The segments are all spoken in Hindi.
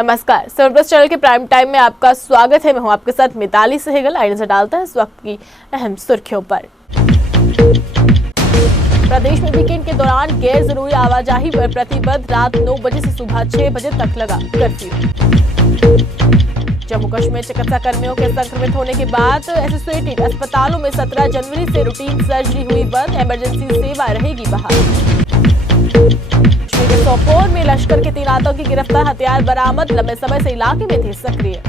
नमस्कार, सर्विस चैनल के प्राइम टाइम में आपका स्वागत है। मैं हूं आपके साथ मिताली सहगल। आइए नजर डालते हैं इस वक्त की अहम सुर्खियों पर। प्रदेश में वीकेंड के दौरान गैर जरूरी आवाजाही पर प्रतिबंध। रात 9 बजे से सुबह 6 बजे तक लगा कर्फ्यू। जम्मू कश्मीर चिकित्सा कर्मियों के संक्रमित होने के बाद एसोसिएटेड अस्पतालों में 17 जनवरी से रूटीन सर्जरी हुई बंद। इमरजेंसी सेवा रहेगी बहाल। सोपोर में लश्कर के 3 आतंकी गिरफ्तार। हथियार बरामद। लंबे समय से इलाके में थे सक्रिय।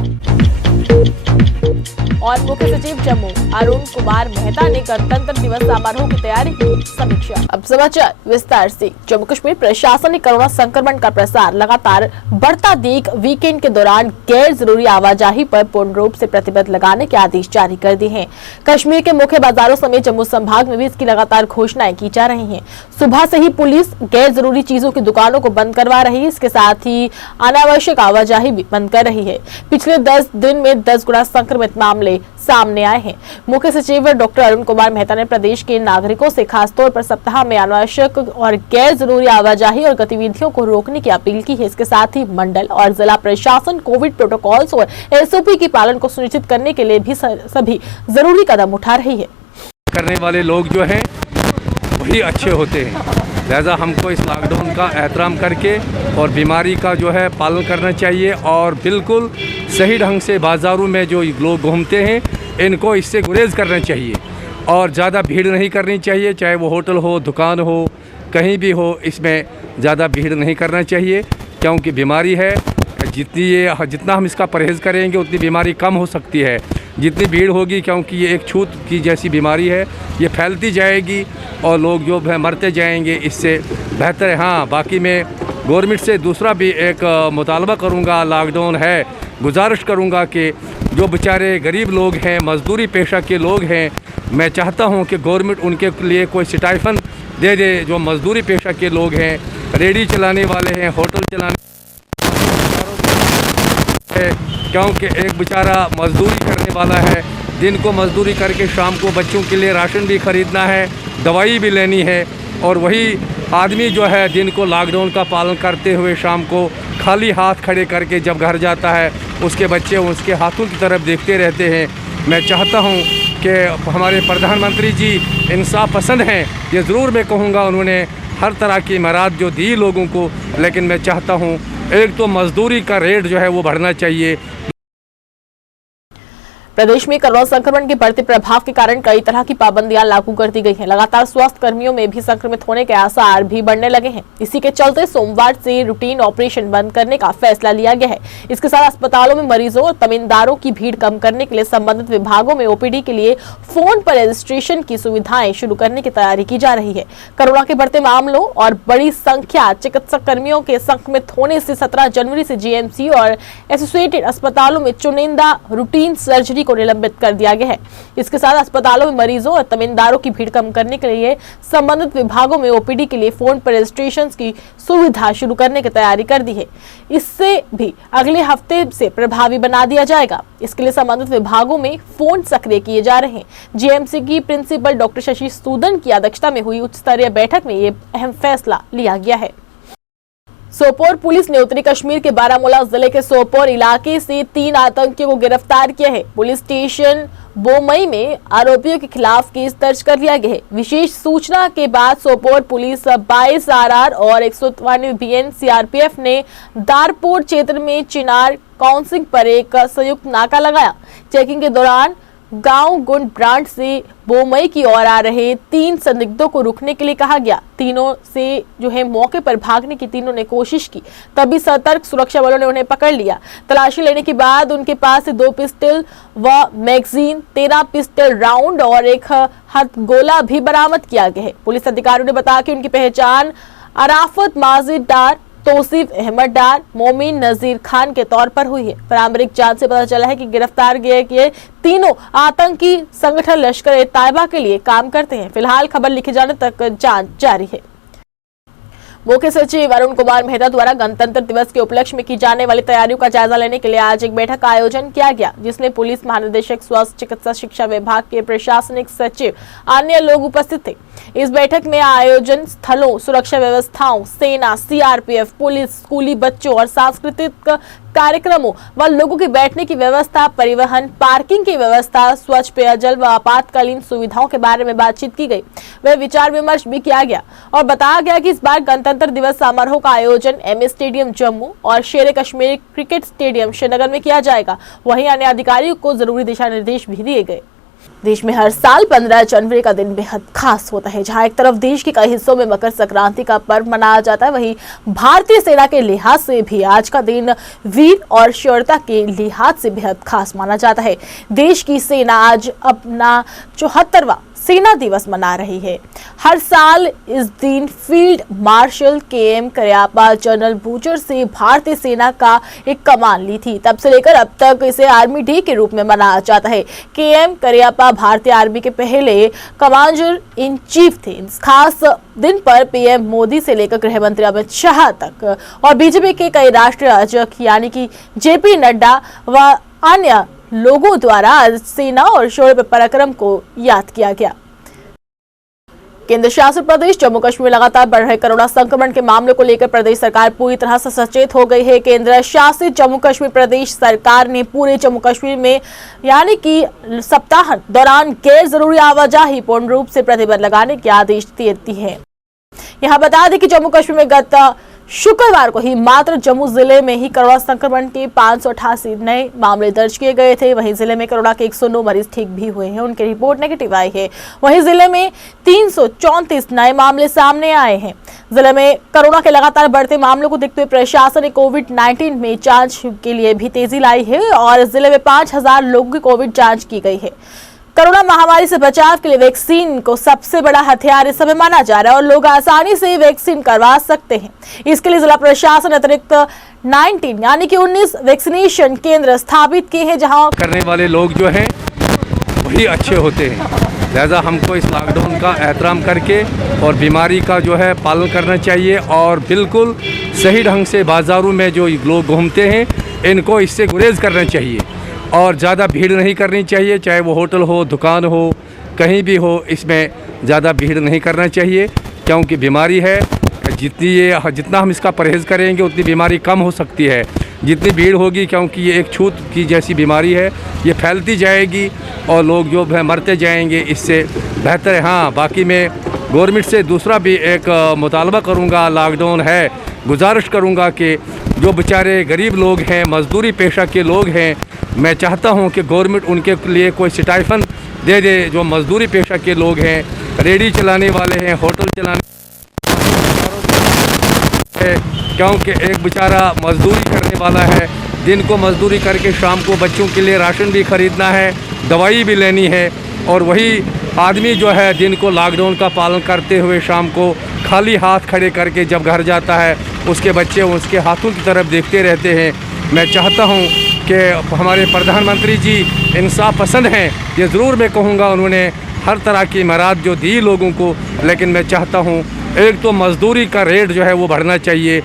और मुख्य सचिव जम्मू अरुण कुमार मेहता ने गणतंत्र दिवस समारोह की तैयारी की समीक्षा। अब समाचार विस्तार से। जम्मू कश्मीर प्रशासन ने कोरोना संक्रमण का प्रसार लगातार बढ़ता देख वीकेंड के दौरान गैर जरूरी आवाजाही पर पूर्ण रूप से प्रतिबंध लगाने के आदेश जारी कर दिए हैं। कश्मीर के मुख्य बाजारों समेत जम्मू संभाग में भी इसकी लगातार घोषणाएं की जा रही हैं। सुबह से ही पुलिस गैर जरूरी चीजों की दुकानों को बंद करवा रही है। इसके साथ ही अनावश्यक आवाजाही भी बंद कर रही है। पिछले 10 दिन में 10 गुना संक्रमित मामले सामने आए हैं। मुख्य सचिव डॉक्टर अरुण कुमार मेहता ने प्रदेश के नागरिकों से खासतौर पर सप्ताह में अनावश्यक और गैर जरूरी आवाजाही और गतिविधियों को रोकने की अपील की है। इसके साथ ही मंडल और जिला प्रशासन कोविड प्रोटोकॉल्स और एसओपी के पालन को सुनिश्चित करने के लिए भी सभी जरूरी कदम उठा रही है। करने वाले लोग जो हैं वही अच्छे होते हैं, लिहाजा हमको इस लॉकडाउन का एहतराम करके और बीमारी का जो है पालन करना चाहिए और बिल्कुल सही ढंग से बाज़ारों में जो लोग घूमते हैं इनको इससे गुरेज करना चाहिए और ज़्यादा भीड़ नहीं करनी चाहिए। चाहे वो होटल हो, दुकान हो, कहीं भी हो, इसमें ज़्यादा भीड़ नहीं करना चाहिए क्योंकि बीमारी है। जितना हम इसका परहेज़ करेंगे उतनी बीमारी कम हो सकती है। जितनी भीड़ होगी, क्योंकि ये एक छूत की जैसी बीमारी है, ये फैलती जाएगी और लोग जो है मरते जाएंगे। इससे बेहतर है। हाँ, बाकी मैं गवर्नमेंट से दूसरा भी एक मुतालबा करूँगा, लॉकडाउन है, गुजारिश करूँगा कि जो बेचारे गरीब लोग हैं, मजदूरी पेशा के लोग हैं, मैं चाहता हूँ कि गवर्नमेंट उनके लिए कोई स्टाइफन दे दे। जो मजदूरी पेशा के लोग हैं, रेडी चलाने वाले हैं, होटल चलाने, क्योंकि एक बेचारा मजदूरी करने वाला है, दिन को मजदूरी करके शाम को बच्चों के लिए राशन भी ख़रीदना है, दवाई भी लेनी है। और वही आदमी जो है दिन को लॉकडाउन का पालन करते हुए शाम को खाली हाथ खड़े करके जब घर जाता है, उसके बच्चे उसके हाथों की तरफ देखते रहते हैं। मैं चाहता हूं कि हमारे प्रधानमंत्री जी इंसाफ पसंद हैं, ये ज़रूर मैं कहूँगा। उन्होंने हर तरह की मराद जो दी लोगों को, लेकिन मैं चाहता हूँ एक तो मजदूरी का रेट जो है वो बढ़ना चाहिए। प्रदेश में कोरोना संक्रमण के बढ़ते प्रभाव के कारण कई तरह की पाबंदियां लागू कर दी गई हैं। लगातार स्वास्थ्य कर्मियों में भी संक्रमित होने के आसार भी बढ़ने लगे हैं। इसी के चलते सोमवार से रूटीन ऑपरेशन बंद करने का फैसला लिया गया है। इसके साथ अस्पतालों में मरीजों और तमीमदारों की भीड़ कम करने के लिए संबंधित विभागों में ओपीडी के लिए फोन पर रजिस्ट्रेशन की सुविधाएं शुरू करने की तैयारी की जा रही है। कोरोना के बढ़ते मामलों और बड़ी संख्या चिकित्सक कर्मियों के संक्रमित होने से 17 जनवरी से जीएमसी और एसोसिएटेड अस्पतालों में चुनिंदा रूटीन सर्जरी को निलंबित कर दिया गया है। इसके साथ अस्पतालों में मरीजों और तमीमदारों की भीड़ कम करने के लिए संबंधित विभागों में ओपीडी के लिए फोन पर रजिस्ट्रेशन की सुविधा शुरू करने की तैयारी कर दी है। इससे भी अगले हफ्ते से प्रभावी बना दिया जाएगा। इसके लिए संबंधित विभागों में फोन सक्रिय किए जा रहे हैं। जीएमसी की प्रिंसिपल डॉक्टर शशि सूदन की अध्यक्षता में हुई उच्च स्तरीय बैठक में ये अहम फैसला लिया गया है। सोपोर पुलिस ने उत्तरी कश्मीर के बारामूला जिले के सोपोर इलाके से 3 आतंकियों को गिरफ्तार किया है। पुलिस स्टेशन बोमई में आरोपियों के खिलाफ केस दर्ज कर लिया गया है। विशेष सूचना के बाद सोपोर पुलिस 22 आरआर और 193 बीएन सीआरपीएफ ने दारपुर क्षेत्र में चिनार काउंसिंग पर एक संयुक्त नाका लगाया। चेकिंग के दौरान गांव गुंड ब्रांड से बोमई की ओर आ रहे 3 संदिग्धों को रुकने के लिए कहा गया। तीनों से जो है मौके पर भागने की तीनों ने कोशिश की, तभी सतर्क सुरक्षा बलों ने उन्हें पकड़ लिया। तलाशी लेने के बाद उनके पास से 2 पिस्टल व मैगजीन, 13 पिस्टल राउंड और एक हथगोला भी बरामद किया गया है। पुलिस अधिकारियों ने बताया कि उनकी पहचान अराफत माजिद डार, तौसीफ अहमद डार, मोमिन नजीर खान के तौर पर हुई है। प्रारंभिक जांच से पता चला है कि गिरफ्तार किए तीनों आतंकी संगठन लश्कर-ए-तैयबा के लिए काम करते हैं। फिलहाल खबर लिखे जाने तक जांच जारी है। मुख्य सचिव अरुण कुमार मेहता द्वारा गणतंत्र दिवस के उपलक्ष्य में की जाने वाली तैयारियों का जायजा लेने के लिए आज एक बैठक का आयोजन किया गया, जिसमें पुलिस महानिदेशक, स्वास्थ्य, चिकित्सा शिक्षा विभाग के प्रशासनिक सचिव, अन्य लोग उपस्थित थे। इस बैठक में आयोजन स्थलों, सुरक्षा व्यवस्थाओं, सेना, सीआरपीएफ, पुलिस, स्कूली बच्चों और सांस्कृतिक कार्यक्रमों व लोगों के बैठने की व्यवस्था, परिवहन, पार्किंग की व्यवस्था, स्वच्छ पेयजल व आपातकालीन सुविधाओं के बारे में बातचीत की गई। वह विचार विमर्श भी किया गया और बताया गया कि इस बार गणतंत्र दिवस समारोह का आयोजन एमए स्टेडियम जम्मू और शेर कश्मीर क्रिकेट स्टेडियम श्रीनगर में किया जाएगा। वहीं अन्य अधिकारियों को जरूरी दिशा निर्देश भी दिए गए। देश में हर साल 15 जनवरी का दिन बेहद खास होता है। जहां एक तरफ देश के कई हिस्सों में मकर संक्रांति का पर्व मनाया जाता है, वहीं भारतीय सेना के लिहाज से भी आज का दिन वीर और शौर्यता के लिहाज से बेहद खास माना जाता है। देश की सेना आज अपना 74वां सेना दिवस मना रही है। हर साल इस दिन field marshal KM Cariappa general Bucher से भारतीय सेना का एक कमान ली थी। तब से लेकर अब तक इसे आर्मी डे के रूप में मनाया जाता है। केएम करियप्पा भारतीय आर्मी के पहले कमांडर इन चीफ थे। इस खास दिन पर पीएम मोदी से लेकर गृह मंत्री अमित शाह तक और बीजेपी के कई राष्ट्रीय अध्यक्ष यानी कि जेपी नड्डा व अन्य लोगों द्वारा सेना और शौर्य पराक्रम को याद किया गया। केंद्र शासित प्रदेश जम्मू कश्मीर में लगातार बढ़ रहे कोरोना संक्रमण के मामलों को लेकर प्रदेश सरकार पूरी तरह से सचेत हो गई है। केंद्र शासित जम्मू कश्मीर प्रदेश सरकार ने पूरे जम्मू कश्मीर में यानी कि सप्ताह दौरान गैर जरूरी आवाजाही पूर्ण रूप से प्रतिबंध लगाने के आदेश दिए हैं। यहाँ बता दें कि जम्मू कश्मीर में गत शुक्रवार को ही मात्र जम्मू जिले में ही कोरोना संक्रमण के 588 नए मामले दर्ज किए गए थे। वहीं जिले में कोरोना के 109 मरीज ठीक भी हुए हैं, उनकी रिपोर्ट नेगेटिव आई है। वहीं जिले में 334 नए मामले सामने आए हैं। जिले में कोरोना के लगातार बढ़ते मामलों को देखते हुए प्रशासन ने कोविड-19 में जांच के लिए भी तेजी लाई है और जिले में 5000 लोगों की कोविड जाँच की गई है। कोरोना महामारी से बचाव के लिए वैक्सीन को सबसे बड़ा हथियार इस समय माना जा रहा है और लोग आसानी से वैक्सीन करवा सकते हैं। इसके लिए जिला प्रशासन अतिरिक्त 19 यानी कि 19 वैक्सीनेशन केंद्र स्थापित किए हैं, जहां करने वाले लोग जो हैं वही अच्छे होते हैं। लिहाजा हमको इस लॉकडाउन का एहतराम करके और बीमारी का जो है पालन करना चाहिए और बिल्कुल सही ढंग से बाज़ारों में जो लोग घूमते हैं इनको इससे गुरेज करना चाहिए और ज़्यादा भीड़ नहीं करनी चाहिए, चाहे वो होटल हो, दुकान हो, कहीं भी हो, इसमें ज़्यादा भीड़ नहीं करना चाहिए क्योंकि बीमारी है। जितना हम इसका परहेज़ करेंगे उतनी बीमारी कम हो सकती है। जितनी भीड़ होगी क्योंकि ये एक छूत की जैसी बीमारी है, ये फैलती जाएगी और लोग जो है मरते जाएंगे। इससे बेहतर है। हाँ, बाकी मैं गवर्नमेंट से दूसरा भी एक मुतालबा करूँगा, लॉकडाउन है, गुजारिश करूँगा कि जो बेचारे गरीब लोग हैं, मजदूरी पेशा के लोग हैं, मैं चाहता हूं कि गवर्नमेंट उनके लिए कोई स्टाइफन दे दे। जो मजदूरी पेशा के लोग हैं, रेडी चलाने वाले हैं, होटल चलाने क्योंकि एक बेचारा मजदूरी करने वाला है, दिन को मजदूरी करके शाम को बच्चों के लिए राशन भी ख़रीदना है, दवाई भी लेनी है और वही आदमी जो है दिन को लॉकडाउन का पालन करते हुए शाम को खाली हाथ खड़े करके जब घर जाता है उसके बच्चे उसके हाथों की तरफ देखते रहते हैं। मैं चाहता हूं कि हमारे प्रधानमंत्री जी इंसाफ पसंद हैं, ये ज़रूर मैं कहूँगा। उन्होंने हर तरह की मराद जो दी लोगों को, लेकिन मैं चाहता हूँ एक तो मजदूरी का रेट जो है वो बढ़ना चाहिए।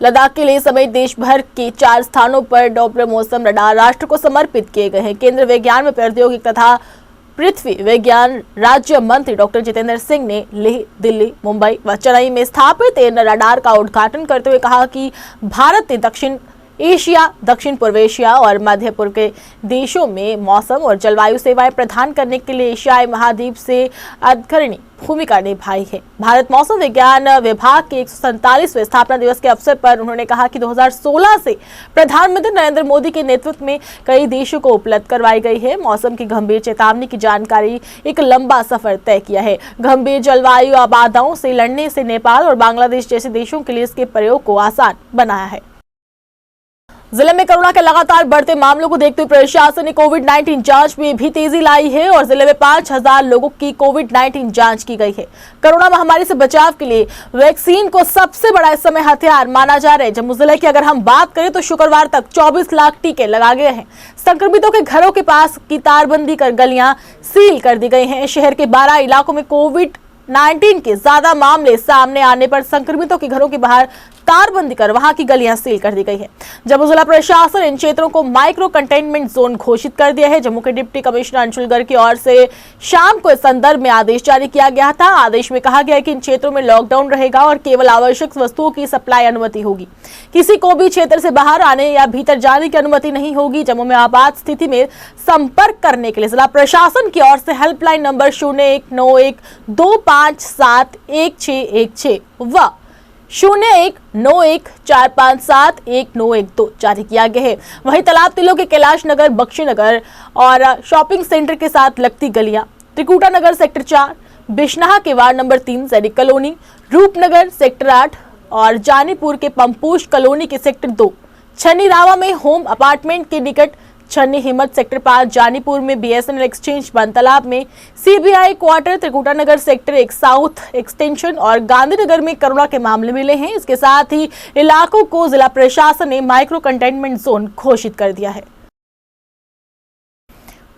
लद्दाख के लिए समेत देश भर के 4 स्थानों पर डॉप्लर मौसम रडार राष्ट्र को समर्पित किए गए हैं। केंद्रीय विज्ञान व प्रौद्योगिकी तथा पृथ्वी विज्ञान राज्य मंत्री डॉक्टर जितेंद्र सिंह ने लेह, दिल्ली, मुंबई व चेन्नई में स्थापित इन रडार का उद्घाटन करते हुए कहा कि भारत ने दक्षिण एशिया, दक्षिण पूर्व एशिया और मध्य पूर्व के देशों में मौसम और जलवायु सेवाएं प्रदान करने के लिए एशियाई महाद्वीप से अग्रणी भूमिका निभाई है। भारत मौसम विज्ञान विभाग के 147वें स्थापना दिवस के अवसर पर उन्होंने कहा कि 2016 से प्रधानमंत्री नरेंद्र मोदी के नेतृत्व में कई देशों को उपलब्ध करवाई गई है। मौसम की गंभीर चेतावनी की जानकारी एक लंबा सफर तय किया है। गंभीर जलवायु आपदाओं से लड़ने से नेपाल और बांग्लादेश जैसे देशों के लिए इसके प्रयोग को आसान बनाया है। जिले में कोरोना के लगातार बढ़ते मामलों को देखते हुए प्रशासन ने कोविड-19 जांच में भी तेजी लाई है और जिले में 5000 लोगों की कोविड-19 जांच की गई है। कोरोना महामारी से बचाव के लिए वैक्सीन को सबसे बड़ा इस समय हथियार माना जा रहा है। जम्मू जिले की अगर हम बात करें तो शुक्रवार तक 24 लाख टीके लगा गए हैं। संक्रमितों के घरों के पास की तारबंदी कर गलियां सील कर दी गई हैं। शहर के 12 इलाकों में कोविड-19 के ज्यादा मामले सामने आने पर संक्रमितों के घरों के बाहर तारबंदी कर वहां की गलियां सील कर दी गई है। जम्मू जिला प्रशासन इन क्षेत्रों को माइक्रो कंटेनमेंट जोन घोषित कर दिया है। जम्मू के डिप्टी कमिश्नर अंशुल गर्ग की ओर से शाम को इस संदर्भ में आदेश जारी किया गया था। आदेश में कहा गया है कि इन क्षेत्रों में लॉकडाउन रहेगा और केवल आवश्यक वस्तुओं की सप्लाई अनुमति होगी। किसी को भी क्षेत्र से बाहर आने या भीतर जाने की अनुमति नहीं होगी। जम्मू में आपात स्थिति में संपर्क करने के लिए जिला प्रशासन की ओर से हेल्पलाइन नंबर 019125711616 व 019145711912 जारी किया गया है। वहीं तालाब तिलों के कैलाश नगर, बख्शी नगर और शॉपिंग सेंटर के साथ लगती गलियां, त्रिकुटा नगर सेक्टर 4, बिश्नाह के वार्ड नंबर 3 सैनिक कॉलोनी, रूपनगर सेक्टर 8 और जानीपुर के पंपूश कॉलोनी के सेक्टर 2, छन्नी रावा में होम अपार्टमेंट के निकट, छन्नी हिम्मत सेक्टर 5, जानीपुर में BSNL एक्सचेंज, बनतालाब में CBI quarter, Trikuta Nagar sector 1 south extension और गांधीनगर में कोरोना के मामले मिले हैं। इसके साथ ही इलाकों को जिला प्रशासन ने माइक्रो कंटेनमेंट जोन घोषित कर दिया है।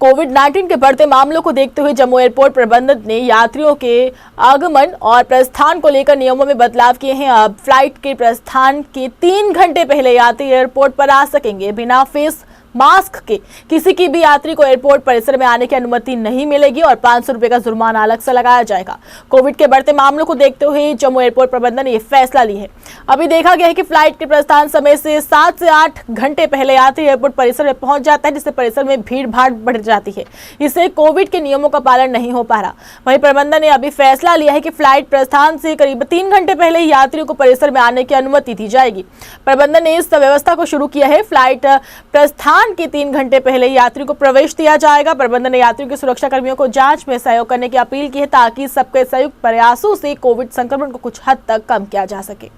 कोविड-19 के बढ़ते मामलों को देखते हुए जम्मू एयरपोर्ट प्रबंधन ने यात्रियों के आगमन और प्रस्थान को लेकर नियमों में बदलाव किए हैं। अब फ्लाइट के प्रस्थान के 3 घंटे पहले यात्री एयरपोर्ट पर आ सकेंगे। बिना फेस मास्क के किसी की भी यात्री को एयरपोर्ट परिसर में आने की अनुमति नहीं मिलेगी और 500 रुपए का जुर्माना अलग से लगाया जाएगा। कोविड के बढ़ते मामलों को देखते हुए जम्मू एयरपोर्ट प्रबंधन ने यह फैसला ली है। अभी देखा गया है कि फ्लाइट के प्रस्थान समय से 7 से 8 घंटे पहले यात्री एयरपोर्ट परिसर में पहुंच जाता है, जिससे परिसर में भीड़ भाड़ बढ़ जाती है। इससे कोविड के नियमों का पालन नहीं हो पा रहा। वहीं प्रबंधन ने अभी फैसला लिया है कि फ्लाइट प्रस्थान से करीब 3 घंटे पहले ही यात्रियों को परिसर में आने की अनुमति दी जाएगी। प्रबंधन ने इस व्यवस्था को शुरू किया है। फ्लाइट प्रस्थान के 3 घंटे पहले यात्री को प्रवेश दिया जाएगा। प्रबंधन ने यात्रियों के सुरक्षा कर्मियों को जांच में सहयोग करने की अपील की है, ताकि सबके संयुक्त प्रयासों से कोविड संक्रमण को कुछ हद तक कम किया जा सके।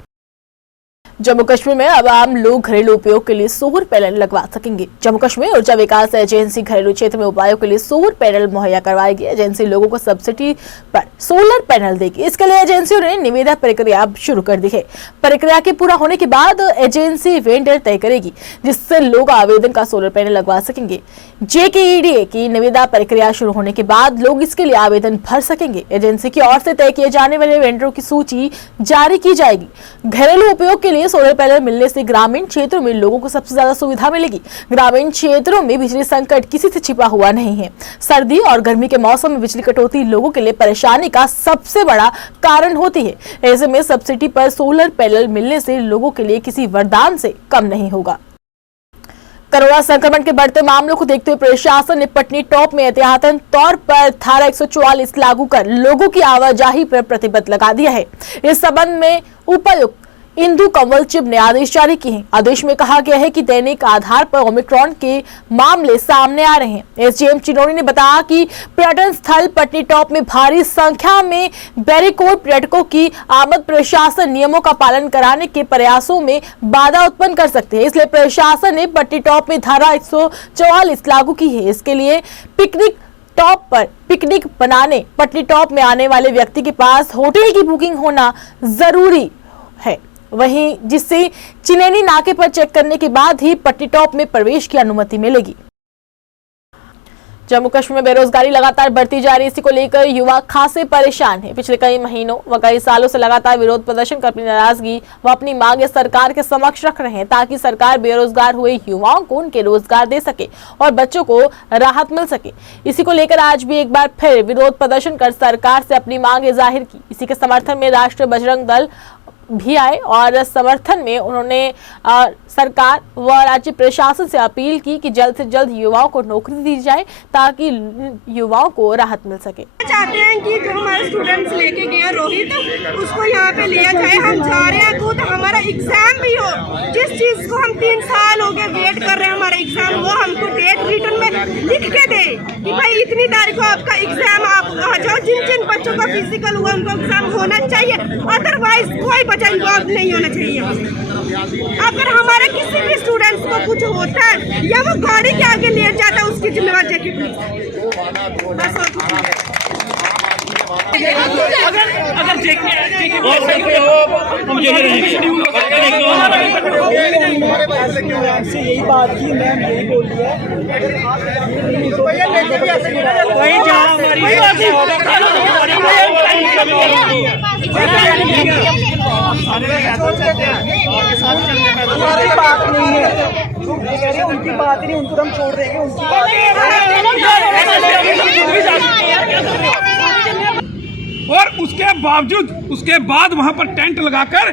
जम्मू कश्मीर में अब आम लोग घरेलू उपयोग के लिए सोलर पैनल लगवा सकेंगे। जम्मू कश्मीर ऊर्जा विकास एजेंसी घरेलू क्षेत्र में उपायों के लिए सोलर पैनल मुहैया करवाएगी। एजेंसी लोगों को सब्सिडी पर सोलर पैनल देगी। इसके लिए एजेंसियों ने निविदा प्रक्रिया शुरू कर दी है। प्रक्रिया के पूरा होने के बाद एजेंसी वेंडर तय करेगी, जिससे लोग आवेदन का सोलर पैनल लगवा सकेंगे। JKEDA की निविदा प्रक्रिया शुरू होने के बाद लोग इसके लिए आवेदन भर सकेंगे। एजेंसी की ओर से तय किए जाने वाले वेंडरों की सूची जारी की जाएगी। घरेलू उपयोग के लिए सोलर पैनल मिलने से ग्रामीण क्षेत्रों में लोगों को सबसे ज्यादा सुविधा मिलेगी। ग्रामीण क्षेत्रों में बिजली संकट किसी से छिपा हुआ नहीं है। सर्दी और गर्मी के मौसम में बिजली कटौती लोगों के लिए परेशानी का सबसे बड़ा कारण होती है। ऐसे में सब्सिडी पर सोलर पैनल मिलने से लोगों के लिए किसी वरदान से कम नहीं होगा। कोरोना संक्रमण के बढ़ते मामलों को देखते हुए प्रशासन ने पटनी टॉप में एहतियातन तौर पर धारा 144 लागू कर लोगों की आवाजाही पर प्रतिबंध लगा दिया है। इस संबंध में उपायुक्त इंदु कंवल चिब ने आदेश जारी किए हैं। आदेश में कहा गया है कि दैनिक आधार पर ओमिक्रॉन के मामले सामने आ रहे हैं। SDM चिनोनी ने बताया कि पर्यटन स्थल पटनी टॉप में भारी संख्या में बैरिकोड पर्यटकों की आमद प्रशासन नियमों का पालन कराने के प्रयासों में बाधा उत्पन्न कर सकते हैं। इसलिए प्रशासन ने पटनी टॉप में धारा 144 लागू की है। इसके लिए पिकनिक टॉप पर पिकनिक बनाने पटनी टॉप में आने वाले व्यक्ति के पास होटल की बुकिंग होना जरूरी है, वहीं जिससे चिनेनी नाके पर चेक करने के बाद ही पटनी टॉप में प्रवेश की अनुमति मिलेगी। जम्मू कश्मीर में बेरोजगारी लगातार बढ़ती जा रही है। इसी को लेकर युवा खासे परेशान हैं। पिछले कई महीनों व कई सालों से लगातार विरोध प्रदर्शन कर अपनी नाराजगी व अपनी मांगे सरकार के समक्ष रख रहे हैं, ताकि सरकार बेरोजगार हुए युवाओं को उनके रोजगार दे सके और बच्चों को राहत मिल सके। इसी को लेकर आज भी एक बार फिर विरोध प्रदर्शन कर सरकार से अपनी मांगे जाहिर की। इसी के समर्थन में राष्ट्रीय बजरंग दल भी आए और समर्थन में उन्होंने सरकार व राज्य प्रशासन से अपील की कि जल्द से जल्द युवाओं को नौकरी दी जाए, ताकि युवाओं को राहत मिल सके। चाहते हैं कि जो हमारे स्टूडेंट्स लेके गए रोहित, उसको यहाँ पे लिया जाए। हम जा रहे हैं खुद, हमारा एग्जाम भी हो। जिस चीज को हम 3 साल हो गए वेट कर रहे हैं हमारा एग्जाम, वो हमको डेट रिटर्न में लिख के दे कि भाई इतनी तारीख को आपका एग्जाम, आप आ जाओ। जिन जिन बच्चों का फिजिकल हुआ उनको एग्जाम होना चाहिए, अदरवाइज कोई बच्चा इन्वॉल्व नहीं होना चाहिए। अगर हमारे किसी भी स्टूडेंट्स को कुछ होता है या वो गाड़ी के आगे लेट जाता है, उसकी जिम्मेवार जेके पुलिस। अगर जेके हम जेके रहेंगे। से यही बात की, मैम यही बोल दिया वही जहाँ हमारी कदम छोड़ देंगे उनकी और उसके बाद वहां पर टेंट लगाकर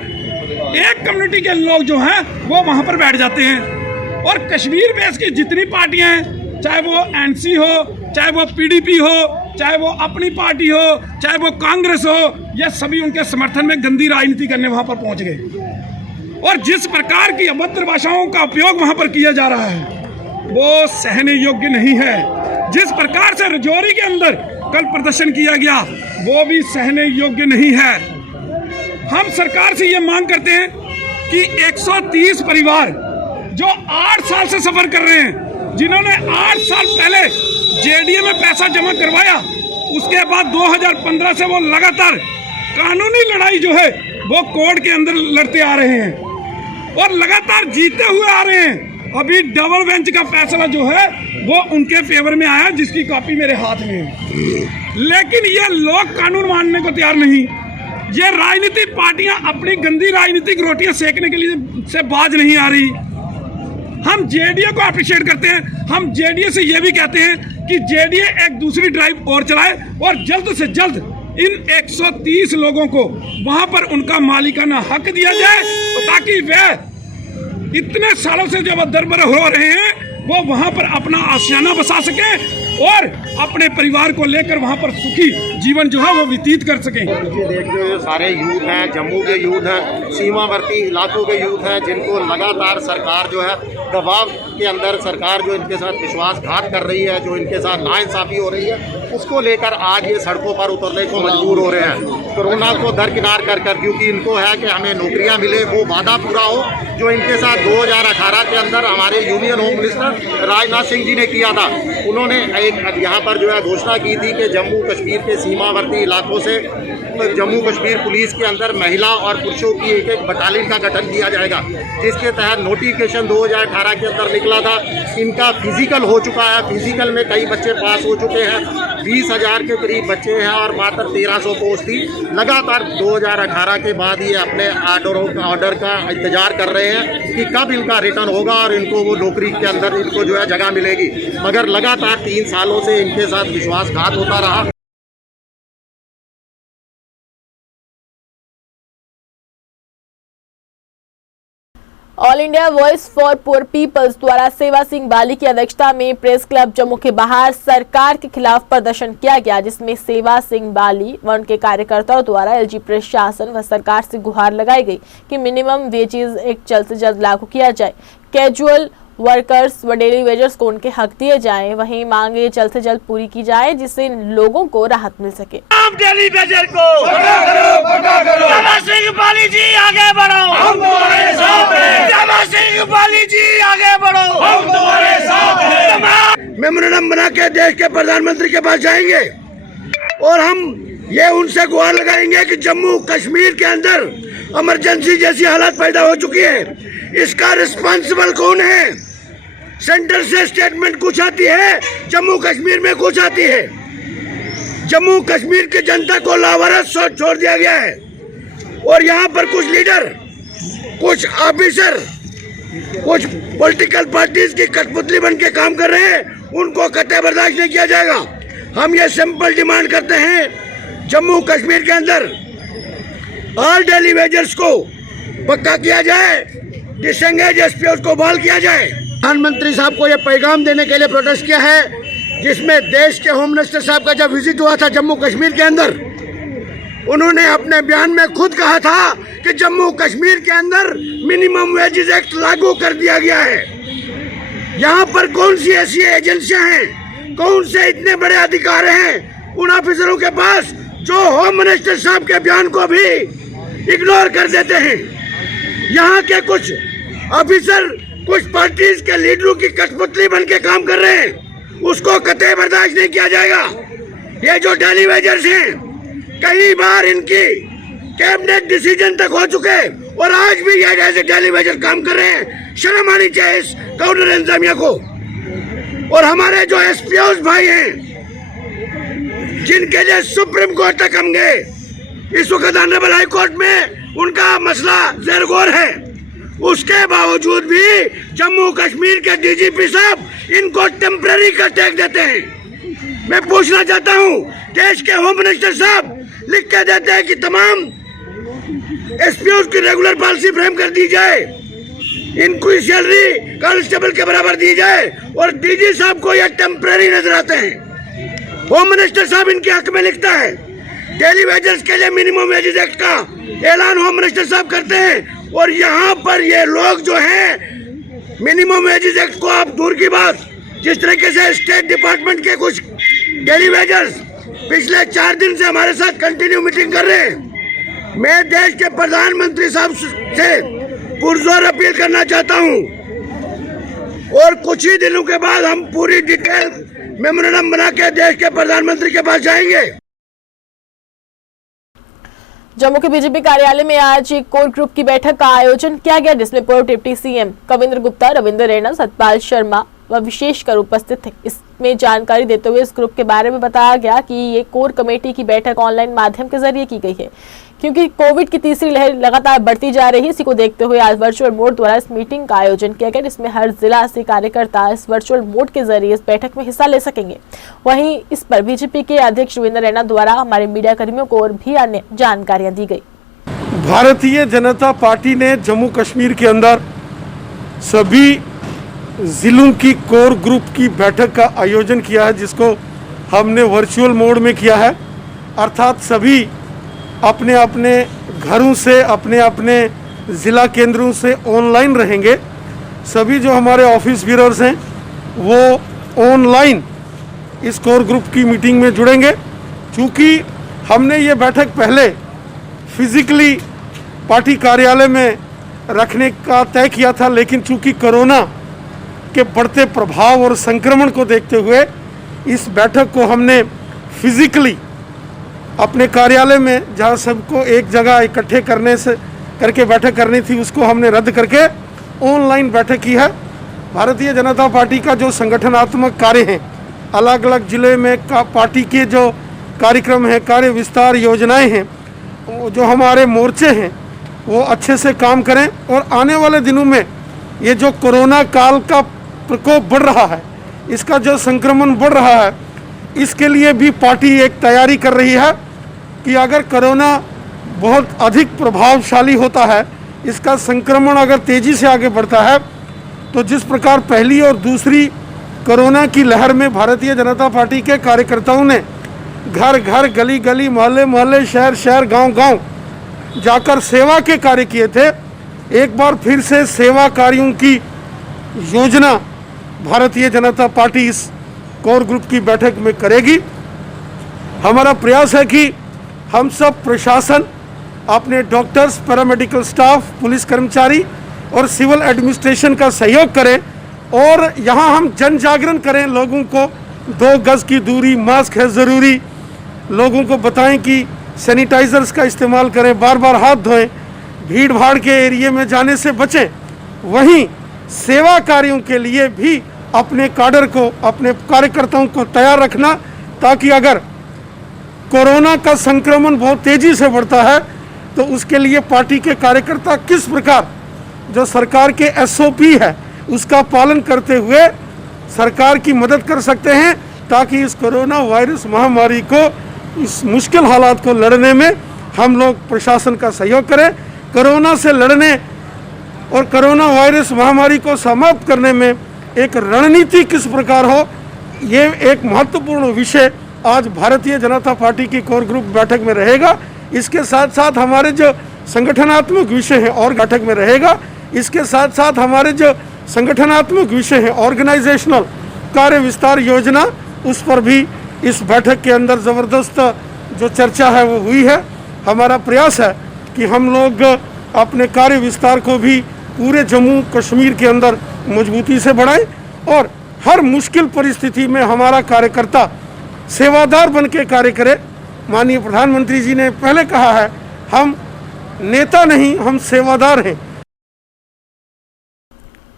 एक कम्युनिटी के लोग जो हैं वो वहां पर बैठ जाते हैं। और कश्मीर बेस की जितनी पार्टियां हैं, चाहे वो एनसी हो, चाहे वो पीडीपी हो, चाहे वो अपनी पार्टी हो, चाहे वो कांग्रेस हो, ये सभी उनके समर्थन में गंदी राजनीति करने वहां पर पहुंच गए। और जिस प्रकार की अभद्र भाषाओं का उपयोग वहां पर किया जा रहा है वो सहने योग्य नहीं है। जिस प्रकार से रजौरी के अंदर कल प्रदर्शन किया गया वो भी सहने योग्य नहीं है। हम सरकार से ये मांग करते हैं कि 130 परिवार जो 8 साल से सफर कर रहे हैं, जिन्होंने 8 साल पहले जेडीए में पैसा जमा करवाया, उसके बाद 2015 से वो लगातार कानूनी लड़ाई जो है वो कोर्ट के अंदर लड़ते आ रहे हैं और लगातार जीते हुए आ रहे हैं। अभी डबल बेंच का फैसला जो है वो उनके फेवर में आया, जिसकी कॉपी मेरे हाथ में है। लेकिन ये लोग कानून मानने को तैयार नहीं। ये राजनीतिक पार्टियां अपनी गंदी राजनीतिक रोटियां सेकने के लिए से बाज नहीं आ रही। हम जेडीए को अप्रिशिएट करते हैं। हम जेडीए से ये भी कहते हैं कि जेडीए एक दूसरी ड्राइव और चलाए और जल्द से जल्द इन 130 लोगों को वहां पर उनका मालिकाना हक दिया जाए, ताकि वे इतने सालों से जब दरबर हो रहे हैं वो वहां पर अपना आशियाना बसा सके और अपने परिवार को लेकर वहां पर सुखी जीवन जो है वो व्यतीत कर सके। देखिए देखिए सारे यूथ हैं, जम्मू के यूथ हैं, सीमावर्ती इलाकों के यूथ हैं, जिनको लगातार सरकार जो है दबाव के अंदर सरकार जो इनके साथ विश्वासघात कर रही है, जो इनके साथ नाइंसाफ़ी हो रही है, उसको लेकर आज ये सड़कों पर उतरने को मजबूर हो रहे हैं। कोरोना को दरकिनार कर क्योंकि इनको है कि हमें नौकरियां मिले, वो वादा पूरा हो जो इनके साथ 2018 के अंदर हमारे union home minister Rajnath Singh ji ने किया था। उन्होंने एक यहाँ पर जो है घोषणा की थी कि जम्मू कश्मीर के सीमावर्ती इलाकों से जम्मू कश्मीर पुलिस के अंदर महिला और पुरुषों की एक बटालियन का गठन किया जाएगा, जिसके तहत नोटिफिकेशन 2018 के अंदर निकला था। इनका फिजिकल हो चुका है, फिजिकल में कई बच्चे पास हो चुके हैं, 20,000 के करीब बच्चे हैं और मात्र 1300 पोस्ट थी। लगातार 2018 के बाद ये अपने ऑर्डर का इंतजार कर रहे हैं कि कब इनका रिटर्न होगा और इनको वो नौकरी के अंदर इनको जो है जगह मिलेगी, मगर लगातार 3 सालों से इनके साथ विश्वासघात होता रहा। All India voice for poor peoples द्वारा सेवा सिंह बाली की अध्यक्षता में प्रेस क्लब जम्मू के बाहर सरकार के खिलाफ प्रदर्शन किया गया, जिसमें सेवा सिंह बाली व उनके कार्यकर्ताओं द्वारा एलजी प्रशासन व सरकार से गुहार लगाई गई कि मिनिमम वेजेस एक्ट जल्द से जल्द लागू किया जाए, कैजुअल वर्कर्स व डेली वेजर्स को उनके हक दिए जाएं, वहीं मांगे जल्द से जल्द पूरी की जाए जिससे लोगों को राहत मिल सके। डेली वेजर को सेवा सिंह बाली जी आगे बढ़ो, हम तुम्हारे साथ हैं। सेवा सिंह बाली जी आगे बढ़ो, हम तुम्हारे साथ हैं। मेमोरेंडम बना के देश के प्रधानमंत्री के पास जाएंगे और हम ये उनसे गुहार लगाएंगे कि जम्मू कश्मीर के अंदर इमरजेंसी जैसी हालत पैदा हो चुकी है, इसका रिस्पॉन्सिबल कौन है? सेंटर से स्टेटमेंट कुछ आती है, जम्मू कश्मीर में कुछ आती है। जम्मू कश्मीर की जनता को लावारिस छोड़ दिया गया है और यहाँ पर कुछ लीडर, कुछ ऑफिसर, कुछ पॉलिटिकल पार्टीज की कठपुतली बन के काम कर रहे हैं, उनको कतई बर्दाश्त नहीं किया जाएगा। हम ये सिंपल डिमांड करते हैं, जम्मू कश्मीर के अंदर ऑल डेली वेजर्स को पक्का किया जाए, डिसंगेज एसपीओ को बहाल किया जाए। प्रधानमंत्री साहब को यह पैगाम देने के लिए प्रोटेस्ट किया है, जिसमें देश के होम मिनिस्टर साहब का जब विजिट हुआ था जम्मू कश्मीर के अंदर, उन्होंने अपने बयान में खुद कहा था कि जम्मू कश्मीर के अंदर मिनिमम वेजेस एक्ट लागू कर दिया गया है। यहाँ पर कौन सी ऐसी एजेंसियां हैं, कौन से इतने बड़े अधिकार हैं उन ऑफिसरों के पास जो होम मिनिस्टर साहब के बयान को भी इग्नोर कर देते हैं। यहाँ के कुछ ऑफिसर कुछ पार्टीज के लीडरों की कठपुतली बन के काम कर रहे हैं, उसको कतई बर्दाश्त नहीं किया जाएगा। ये जो डेली वेजर्स हैं, कई बार इनकी कैबिनेट डिसीजन तक हो चुके और आज भी ये जैसे डेली वेजर काम कर रहे हैं। शर्म आनी चाहिए इस काउंटर इंतजामिया को। और हमारे जो एसपीओ भाई हैं, जिनके लिए सुप्रीम कोर्ट तक हम गए, इस वक्त ऑनरेबल हाई कोर्ट में उनका मसला ज़ेर गौर है, उसके बावजूद भी जम्मू कश्मीर के डीजीपी साहब इनको टेम्पररी का टैग देते हैं। मैं पूछना चाहता हूं, देश के होम मिनिस्टर साहब लिख के देते हैं कि तमाम एसपीओ की रेगुलर पॉलिसी फ्रेम कर दी जाए, इनकी सैलरी कांस्टेबल के बराबर दी जाए, और डीजी साहब को यह टेम्पररी नजर आते हैं। होम मिनिस्टर साहब इनके हक में लिखता है, डेली वेजेस के लिए मिनिमम वेजेस एक्ट का ऐलान होम मिनिस्टर साहब करते हैं, और यहाँ पर ये लोग जो हैं मिनिमम वेजेस एक्ट को आप दूर की बात, जिस तरीके से स्टेट डिपार्टमेंट के कुछ डेली वेजेस पिछले 4 दिन से हमारे साथ कंटिन्यू मीटिंग कर रहे हैं। मैं देश के प्रधानमंत्री साहब से पुरजोर अपील करना चाहता हूं, और कुछ ही दिनों के बाद हम पूरी डिटेल मेमोरेंडम बना के देश के प्रधानमंत्री के पास जाएंगे। जम्मू के बीजेपी कार्यालय में आज एक कोर ग्रुप की बैठक का आयोजन किया गया, जिसमें पूर्व डिप्टी सीएम कविंद्र गुप्ता, रविंद्र रैना, सतपाल शर्मा व विशेषकर उपस्थित थे। इसमें जानकारी देते हुए इस ग्रुप के बारे में बताया गया कि ये कोर कमेटी की बैठक ऑनलाइन माध्यम के जरिए की गई है, क्योंकि कोविड की तीसरी लहर लगातार बढ़ती जा रही है। इसी को देखते हुए आज वर्चुअल मोड द्वारा इस मीटिंग का आयोजन किया गया, जिसमें हर जिला से कार्यकर्ता इस वर्चुअल मोड के जरिए इस बैठक में हिस्सा ले सकेंगे। वहीं इस पर बीजेपी के अध्यक्ष रविंद्र रैना द्वारा हमारे मीडिया कर्मियों को और भी अन्य जानकारियां दी गई। भारतीय जनता पार्टी ने जम्मू कश्मीर के अंदर सभी जिलों की कोर ग्रुप की बैठक का आयोजन किया है, जिसको हमने वर्चुअल मोड में किया है। अर्थात सभी अपने अपने घरों से, अपने अपने ज़िला केंद्रों से ऑनलाइन रहेंगे। सभी जो हमारे ऑफिस ब्यूरोज हैं वो ऑनलाइन इस कोर ग्रुप की मीटिंग में जुड़ेंगे। चूँकि हमने ये बैठक पहले फिजिकली पार्टी कार्यालय में रखने का तय किया था, लेकिन चूँकि कोरोना के बढ़ते प्रभाव और संक्रमण को देखते हुए इस बैठक को हमने फिजिकली अपने कार्यालय में, जहां सबको एक जगह इकट्ठे करके बैठक करनी थी, उसको हमने रद्द करके ऑनलाइन बैठक की है। भारतीय जनता पार्टी का जो संगठनात्मक कार्य हैं, अलग अलग जिले में पार्टी के जो कार्यक्रम हैं, कार्य विस्तार योजनाएं हैं, जो हमारे मोर्चे हैं वो अच्छे से काम करें। और आने वाले दिनों में ये जो कोरोना काल का प्रकोप बढ़ रहा है, इसका जो संक्रमण बढ़ रहा है, इसके लिए भी पार्टी एक तैयारी कर रही है कि अगर कोरोना बहुत अधिक प्रभावशाली होता है, इसका संक्रमण अगर तेज़ी से आगे बढ़ता है, तो जिस प्रकार पहली और दूसरी कोरोना की लहर में भारतीय जनता पार्टी के कार्यकर्ताओं ने घर घर, गली गली, मोहल्ले मोहल्ले, शहर शहर, गांव गांव जाकर सेवा के कार्य किए थे, एक बार फिर से सेवा कार्यों की योजना भारतीय जनता पार्टी इस कोर ग्रुप की बैठक में करेगी। हमारा प्रयास है कि हम सब प्रशासन, अपने डॉक्टर्स, पैरामेडिकल स्टाफ, पुलिस कर्मचारी और सिविल एडमिनिस्ट्रेशन का सहयोग करें, और यहाँ हम जन जागरण करें, लोगों को 2 गज की दूरी, मास्क है ज़रूरी, लोगों को बताएं कि सैनिटाइजर्स का इस्तेमाल करें, बार बार हाथ धोएं, भीड़ भाड़ के एरिए में जाने से बचें। वहीं सेवा कार्यों के लिए भी अपने काडर को, अपने कार्यकर्ताओं को तैयार रखना, ताकि अगर कोरोना का संक्रमण बहुत तेज़ी से बढ़ता है तो उसके लिए पार्टी के कार्यकर्ता किस प्रकार जो सरकार के SOP है उसका पालन करते हुए सरकार की मदद कर सकते हैं, ताकि इस कोरोना वायरस महामारी को, इस मुश्किल हालात को लड़ने में हम लोग प्रशासन का सहयोग करें। कोरोना से लड़ने और कोरोना वायरस महामारी को समाप्त करने में एक रणनीति किस प्रकार हो, ये एक महत्वपूर्ण विषय आज भारतीय जनता पार्टी की कोर ग्रुप बैठक में रहेगा। इसके साथ साथ हमारे जो संगठनात्मक विषय हैं और बैठक में रहेगा। इसके साथ साथ हमारे जो संगठनात्मक विषय हैं, ऑर्गेनाइजेशनल कार्य विस्तार योजना, उस पर भी इस बैठक के अंदर ज़बरदस्त जो चर्चा है वो हुई है। हमारा प्रयास है कि हम लोग अपने कार्य विस्तार को भी पूरे जम्मू कश्मीर के अंदर मजबूती से बढ़ाएं और हर मुश्किल परिस्थिति में हमारा कार्यकर्ता सेवादार बन के कार्य करे। माननीय प्रधानमंत्री जी ने पहले कहा है, हम नेता नहीं, हम सेवादार हैं।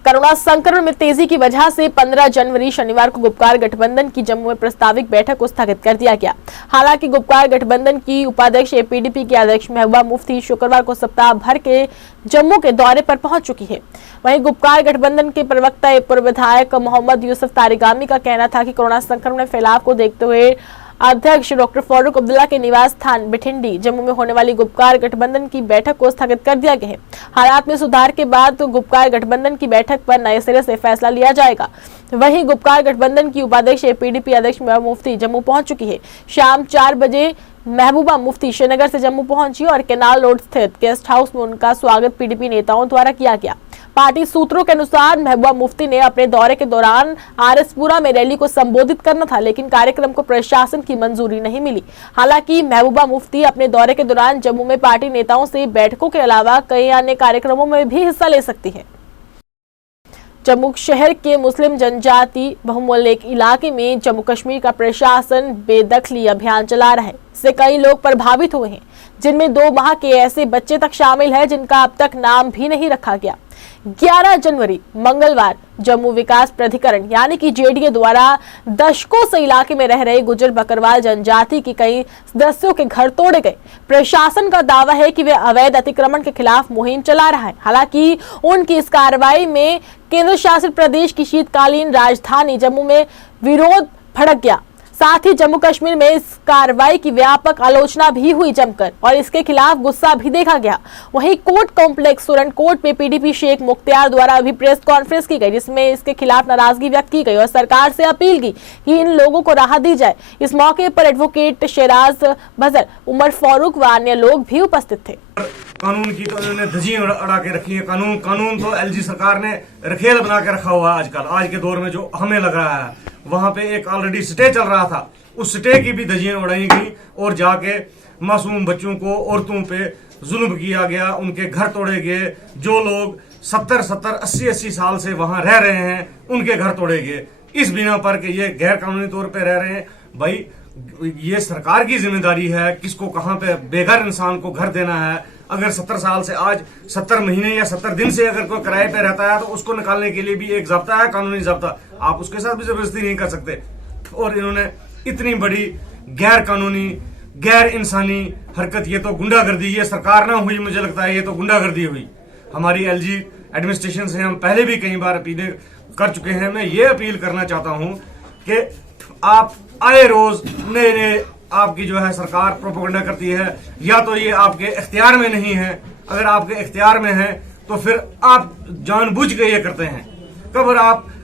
कोरोना संक्रमण में तेजी की वजह से 15 जनवरी शनिवार को गुपकार गठबंधन की जम्मू में प्रस्तावित बैठक को स्थगित कर दिया गया। हालांकि गुपकार गठबंधन की उपाध्यक्ष एपीडीपी की अध्यक्ष महबूबा मुफ्ती शुक्रवार को सप्ताह भर के जम्मू के दौरे पर पहुंच चुकी है। वहीं गुपकार गठबंधन के प्रवक्ता पूर्व विधायक मोहम्मद यूसुफ तारिगामी का कहना था कि कोरोना संक्रमण फैलाव को देखते हुए अध्यक्ष डॉक्टर फारूक अब्दुल्ला के निवास स्थान बिठिंडी जम्मू में होने वाली गुपकार गठबंधन की बैठक को स्थगित कर दिया गया है। हालात में सुधार के बाद गुपकार गठबंधन की बैठक पर नए सिरे से फैसला लिया जाएगा। वहीं गुपकार गठबंधन की उपाध्यक्ष एपीडीपी अध्यक्ष महबूबा मुफ्ती जम्मू पहुंच चुकी है। शाम 4 बजे महबूबा मुफ्ती श्रीनगर से जम्मू पहुंची और केनाल रोड स्थित गेस्ट हाउस में उनका स्वागत पीडीपी नेताओं द्वारा किया गया। पार्टी सूत्रों के अनुसार महबूबा मुफ्ती ने अपने दौरे के दौरान आरएसपुरा में रैली को संबोधित करना था, लेकिन कार्यक्रम को प्रशासन की मंजूरी नहीं मिली। हालांकि महबूबा मुफ्ती अपने दौरे के दौरान जम्मू में पार्टी नेताओं से बैठकों के अलावा कई अन्य कार्यक्रमों में भी हिस्सा ले सकती है। जम्मू शहर के मुस्लिम जनजाति बहुमूल्य इलाके में जम्मू कश्मीर का प्रशासन बेदखली अभियान चला रहा है। इससे कई लोग प्रभावित हुए हैं, जिनमें 2 माह के ऐसे बच्चे तक शामिल है जिनका अब तक नाम भी नहीं रखा गया। 11 जनवरी मंगलवार जम्मू विकास प्राधिकरण यानी कि जेडीए द्वारा दशकों से इलाके में रह रहे गुजर बकरवाल जनजाति के कई सदस्यों के घर तोड़े गए। प्रशासन का दावा है कि वे अवैध अतिक्रमण के खिलाफ मुहिम चला रहा है। हालांकि उनकी इस कार्रवाई में केंद्र शासित प्रदेश की शीतकालीन राजधानी जम्मू में विरोध भड़क गया। साथ ही जम्मू कश्मीर में इस कार्रवाई की व्यापक आलोचना भी हुई जमकर और इसके खिलाफ गुस्सा भी देखा गया। वहीं कोर्ट कॉम्प्लेक्स सुरन कोर्ट में पीडीपी शेख मुख्तियार द्वारा अभी प्रेस कॉन्फ्रेंस की गई, जिसमें इसके खिलाफ नाराजगी व्यक्त की गई और सरकार से अपील की कि इन लोगों को राहत दी जाए। इस मौके पर एडवोकेट शेराज भजर, उमर फारूक व अन्य लोग भी उपस्थित थे। कानून की तो इन्होंने धज्जियां उड़ा के रखी है। कानून तो एलजी सरकार ने रखेल बना के रखा हुआ है। आजकल आज के दौर में जो हमें लग रहा है, वहां पे एक ऑलरेडी स्टे चल रहा था, उस स्टे की भी धज्जियां उड़ाई गई और जाके मासूम बच्चों को, औरतों पे जुल्म किया गया, उनके घर तोड़े गए। जो लोग 70, 80 साल से वहां रह रहे हैं, उनके घर तोड़े गए इस बिना पर कि ये गैर कानूनी तौर पे रह रहे हैं। भाई ये सरकार की जिम्मेदारी है किसको कहां पे बेघर इंसान को घर देना है। अगर 70 साल से आज 70 महीने या 70 दिन से अगर कोई किराए पे रहता है तो उसको निकालने के लिए भी एक ज़ब्ता है, कानूनी ज़ब्ता। आप उसके साथ भी जबरदस्ती नहीं कर सकते। और इन्होंने इतनी बड़ी गैर कानूनी, गैर इंसानी हरकत, ये तो गुंडागर्दी, ये सरकार ना हुई, मुझे लगता है ये तो गुंडागर्दी हुई। हमारी एलजी एडमिनिस्ट्रेशन से हम पहले भी कई बार अपीलें कर चुके हैं। मैं ये अपील करना चाहता हूं कि आप आए रोज नए आपकी जो है सरकार प्रोपेगेंडा करती है, या तो ये आपके इख्तियार में नहीं है। अगर आपके इख्तियार में है तो फिर आप जानबूझ के ये करते हैं।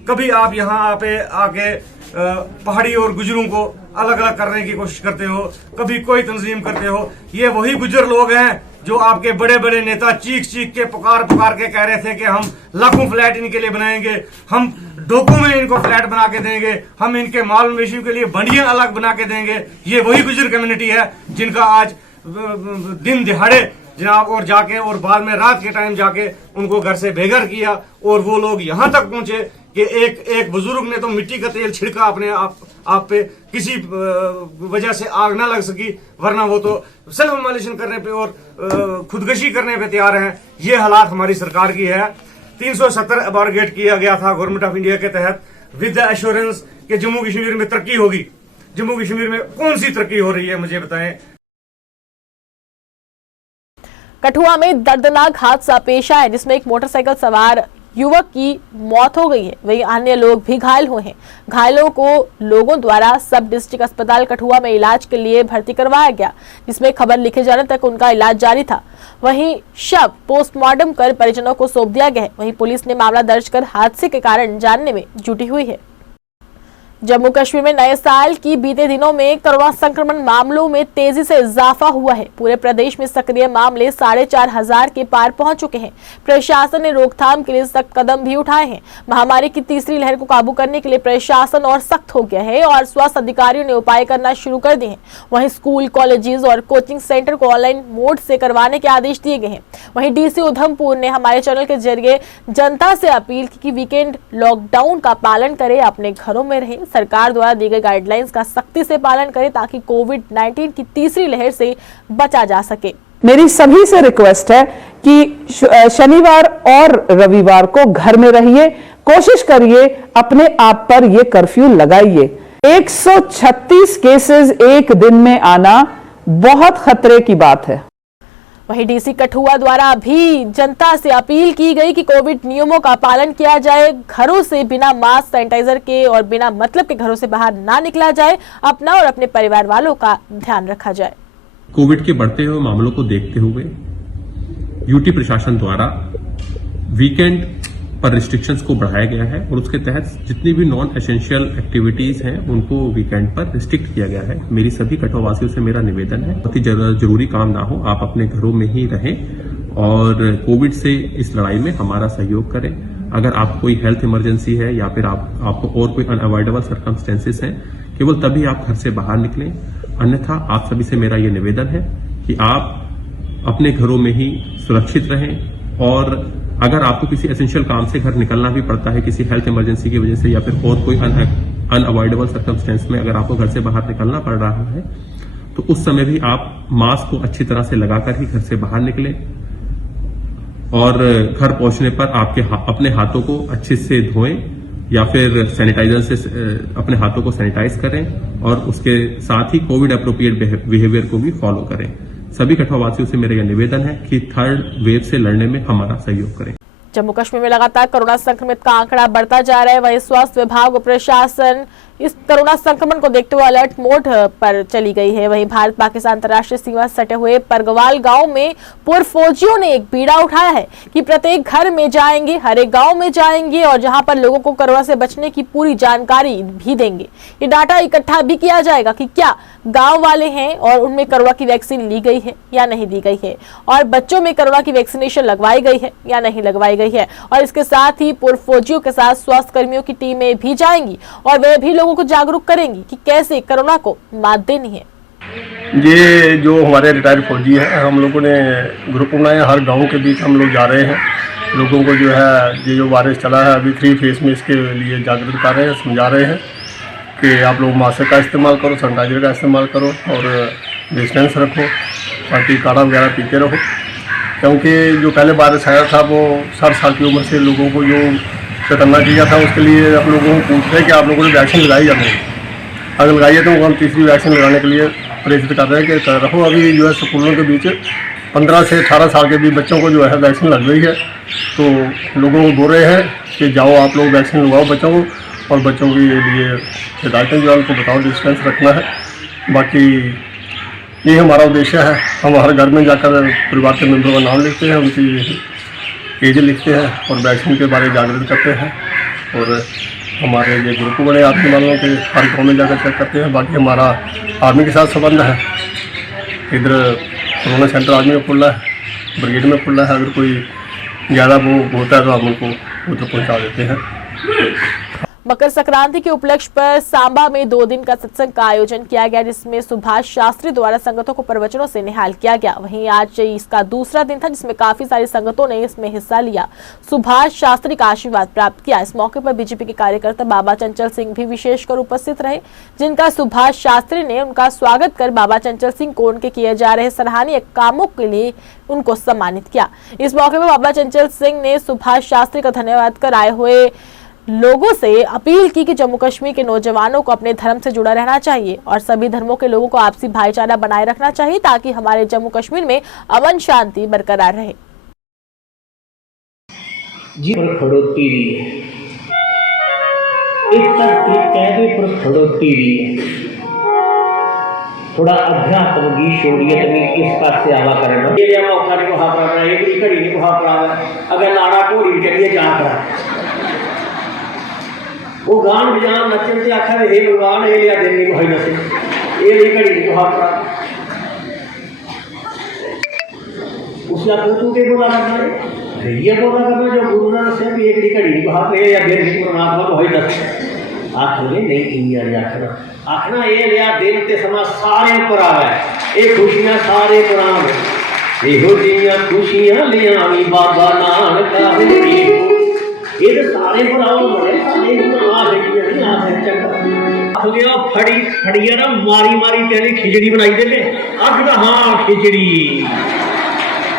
कभी आप यहाँ पे आके पहाड़ी और गुजरों को अलग अलग करने की कोशिश करते हो, कभी कोई तंजीम करते हो। ये वही गुजर लोग हैं जो आपके बड़े बड़े नेता चीख के पुकार के कह रहे थे कि हम लाखों फ्लैट इनके लिए बनाएंगे, हम डोकों में इनको फ्लैट बना के देंगे, हम इनके माल मवेशियों के लिए बंडियां अलग बना के देंगे। ये वही गुजर कम्युनिटी है जिनका आज दिन दिहाड़े जनाब और जाके और बाद में रात के टाइम जाके उनको घर से बेघर किया। और वो लोग यहाँ तक पहुंचे कि एक बुजुर्ग ने तो मिट्टी का तेल छिड़का अपने आप पे, किसी वजह से आग ना लग सकी, वरना वो तो सेल्फ इमोलेशन करने पे और खुदकशी करने पे तैयार हैं। ये हालात हमारी सरकार की है। 370 अबारगेट किया गया था गवर्नमेंट ऑफ इंडिया के तहत विद द एश्योरेंस कि जम्मू कश्मीर में तरक्की होगी। जम्मू कश्मीर में कौन सी तरक्की हो रही है, मुझे बताएं। कठुआ में दर्दनाक हादसा पेश आया, जिसमें एक मोटरसाइकिल सवार युवक की मौत हो गई है, वहीं अन्य लोग भी घायल हुए हैं। घायलों को लोगों द्वारा सब डिस्ट्रिक्ट अस्पताल कठुआ में इलाज के लिए भर्ती करवाया गया, जिसमें खबर लिखे जाने तक उनका इलाज जारी था। वहीं शव पोस्टमार्टम कर परिजनों को सौंप दिया गया है। वहीं पुलिस ने मामला दर्ज कर हादसे के कारण जानने में जुटी हुई है। जम्मू कश्मीर में नए साल की बीते दिनों में कोरोना संक्रमण मामलों में तेजी से इजाफा हुआ है। पूरे प्रदेश में सक्रिय मामले 4,500 के पार पहुंच चुके हैं। प्रशासन ने रोकथाम के लिए सख्त कदम भी उठाए हैं। महामारी की तीसरी लहर को काबू करने के लिए प्रशासन और सख्त हो गया है और स्वास्थ्य अधिकारियों ने उपाय करना शुरू कर दिए हैं। वहीं स्कूल, कॉलेजेस और कोचिंग सेंटर को ऑनलाइन मोड से करवाने के आदेश दिए गए हैं। वहीं डीसी उधमपुर ने हमारे चैनल के जरिए जनता से अपील की कि वीकेंड लॉकडाउन का पालन करें, अपने घरों में रहें, सरकार द्वारा दी गई गाइडलाइंस का सख्ती से पालन करें ताकि कोविड-19 की तीसरी लहर से बचा जा सके। मेरी सभी से रिक्वेस्ट है कि शनिवार और रविवार को घर में रहिए, कोशिश करिए अपने आप पर ये कर्फ्यू लगाइए। 136 केसेस एक दिन में आना बहुत खतरे की बात है। वहीं डीसी कठुआ द्वारा भी जनता से अपील की गई कि कोविड नियमों का पालन किया जाए, घरों से बिना मास्क सैनिटाइजर के और बिना मतलब के घरों से बाहर ना निकला जाए, अपना और अपने परिवार वालों का ध्यान रखा जाए। कोविड के बढ़ते हुए मामलों को देखते हुए यूटी प्रशासन द्वारा वीकेंड पर रिस्ट्रिक्शंस को बढ़ाया गया है और उसके तहत जितनी भी नॉन एसेंशियल एक्टिविटीज हैं उनको वीकेंड पर रिस्ट्रिक्ट किया गया है। मेरी सभी कठुआवासियों से मेरा निवेदन है, बहुत ही जरूरी काम ना हो, आप अपने घरों में ही रहें और कोविड से इस लड़ाई में हमारा सहयोग करें। अगर आप कोई हेल्थ इमरजेंसी है या फिर आपको और कोई अनअवॉइडेबल सर्कमस्टेंसेस हैं, केवल तभी आप घर से बाहर निकलें। अन्यथा आप सभी से मेरा ये निवेदन है कि आप अपने घरों में ही सुरक्षित रहें और अगर आपको किसी एसेंशियल काम से घर निकलना भी पड़ता है किसी हेल्थ इमरजेंसी की वजह से या फिर और कोई अनअवॉइडेबल सर्कमस्टेंस में अगर आपको घर से बाहर निकलना पड़ रहा है तो उस समय भी आप मास्क को अच्छी तरह से लगाकर ही घर से बाहर निकलें और घर पहुंचने पर अपने हाथों को अच्छे से धोएं या फिर सैनिटाइजर से अपने हाथों को सैनिटाइज करें और उसके साथ ही कोविड अप्रोप्रिएट बिहेवियर को भी फॉलो करें। सभी कठुआवासियों से मेरा यह निवेदन है कि थर्ड वेव से लड़ने में हमारा सहयोग करें। जम्मू कश्मीर में लगातार कोरोना संक्रमित का आंकड़ा बढ़ता जा रहा है। वहीं स्वास्थ्य विभाग और प्रशासन इस कोरोना संक्रमण को देखते हुए अलर्ट मोड पर चली गई है। वहीं भारत पाकिस्तान अंतर्राष्ट्रीय सीमा से सटे हुए परगवाल गांव में पूर्व फौजियों ने एक बीड़ा उठाया है कि प्रत्येक घर में जाएंगे, हर एक गांव में जाएंगे और जहां पर लोगों को कोरोना से बचने की पूरी जानकारी भी देंगे। ये डाटा इकट्ठा भी किया जाएगा कि क्या गाँव वाले हैं और उनमें कोरोना की वैक्सीन ली गई है या नहीं दी गई है और बच्चों में कोरोना की वैक्सीनेशन लगवाई गई है या नहीं लगवाई गई है। और इसके साथ ही पूर्व फौजियों के साथ स्वास्थ्य कर्मियों की टीमें भी जाएंगी और वे भी लोगों को जागरूक करेंगी कि कैसे कोरोना को मात देनी है। ये जो हमारे रिटायर्ड फौजी हैं, हम लोगों ने ग्रुप बनाया, हर गांव के बीच हम लोग जा रहे हैं। लोगों को जो है ये जो वायरस चला है अभी 3 फेज में, इसके लिए जागरूक कर रहे हैं, समझा रहे हैं कि आप लोग मास्क का इस्तेमाल करो, सैनिटाइजर का इस्तेमाल करो और डिस्टेंस रखो, बाकी काढ़ा वगैरह पीते रहो। क्योंकि जो पहले वायरस आया था वो 60 साल की उम्र से लोगों को जो चेतना किया था, उसके लिए आप लोगों को पूछ रहे हैं कि आप लोगों ने वैक्सीन लगाई या नहीं। अगर लगाई है तो हम तीसरी वैक्सीन लगाने के लिए प्रेरित कर रहे हैं कि रखो। अभी जो है स्कूलों के बीच 15 से 18 साल के भी बच्चों को जो है वैक्सीन लग गई है, तो लोगों को बोल रहे हैं कि जाओ आप लोग वैक्सीन लगवाओ बच्चों को और बच्चों के लिए हिदायतें जो है उनको बताओ, डिस्टेंस रखना है। बाकी ये हमारा उद्देश्य है। हम हर घर में जाकर परिवार के मेंबर का नाम लिखते हैं, उनकी एज लिखते हैं और वैक्सीन के बारे में जागरूक करते हैं और हमारे ये ग्रुप बड़े आर्मी वालों के हर गाँव में जाकर चेक करते हैं। बाकी हमारा आर्मी के साथ संबंध है, इधर कोरोना सेंटर आर्मी में खुला है, ब्रिगेड में खुला है। अगर कोई ज़्यादा वो होता है तो हम उनको उधर पहुँचा देते हैं। मकर संक्रांति के उपलक्ष्य पर सांबा में 2 दिन का सत्संग का आयोजन किया गया, जिसमें सुभाष शास्त्री द्वारा संगतों को प्रवचनों से निहाल किया गया। वहीं आज इसका दूसरा दिन था जिसमें काफी सारी संगतों ने इसमें हिस्सा लिया, सुभाष शास्त्री का आशीर्वाद प्राप्त किया। इस मौके पर बीजेपी के कार्यकर्ता बाबा चंचल सिंह भी विशेषकर उपस्थित रहे, जिनका सुभाष शास्त्री ने उनका स्वागत कर बाबा चंचल सिंह को उनके किए जा रहे सराहनीय कामों के लिए उनको सम्मानित किया। इस मौके पर बाबा चंचल सिंह ने सुभाष शास्त्री का धन्यवाद कर आए हुए लोगों से अपील की कि जम्मू कश्मीर के नौजवानों को अपने धर्म से जुड़ा रहना चाहिए और सभी धर्मों के लोगों को आपसी भाईचारा बनाए रखना चाहिए ताकि हमारे जम्मू कश्मीर में अमन शांति बरकरार रहे। जी पर खड़ोती रही एक कहते पर खड़ोती रही थोड़ा अध्यात्म की शोरियत में इस पास से आवा करना ये मौका नहीं को हाथ रहा एक घड़ी नहीं को हाथ रहा अगर नाड़ा घोड़ी चलिए जा करा वो गान बजान नचन से आखा हे भगवान ये लिया देने को है नसे ये घड़ी नहीं को हाथ रहा उसका तू के बोला करना ये बोला करना जो गुरु नानक से भी एक घड़ी नहीं को हाथ ले या देर की परमात्मा को है नसे आखने नहीं इंडिया आखना ये लिया दिन ते समा सारे पर आवे ये खुशियां सारे पर आवे एहो जियां खुशियां लिया बाबा नानक का ये तो सारे पर आओ बड़े सारे आ गया फड़ी फड़िया ना मारी मारी तेरी खिचड़ी बनाई दे अख हाँ खिचड़ी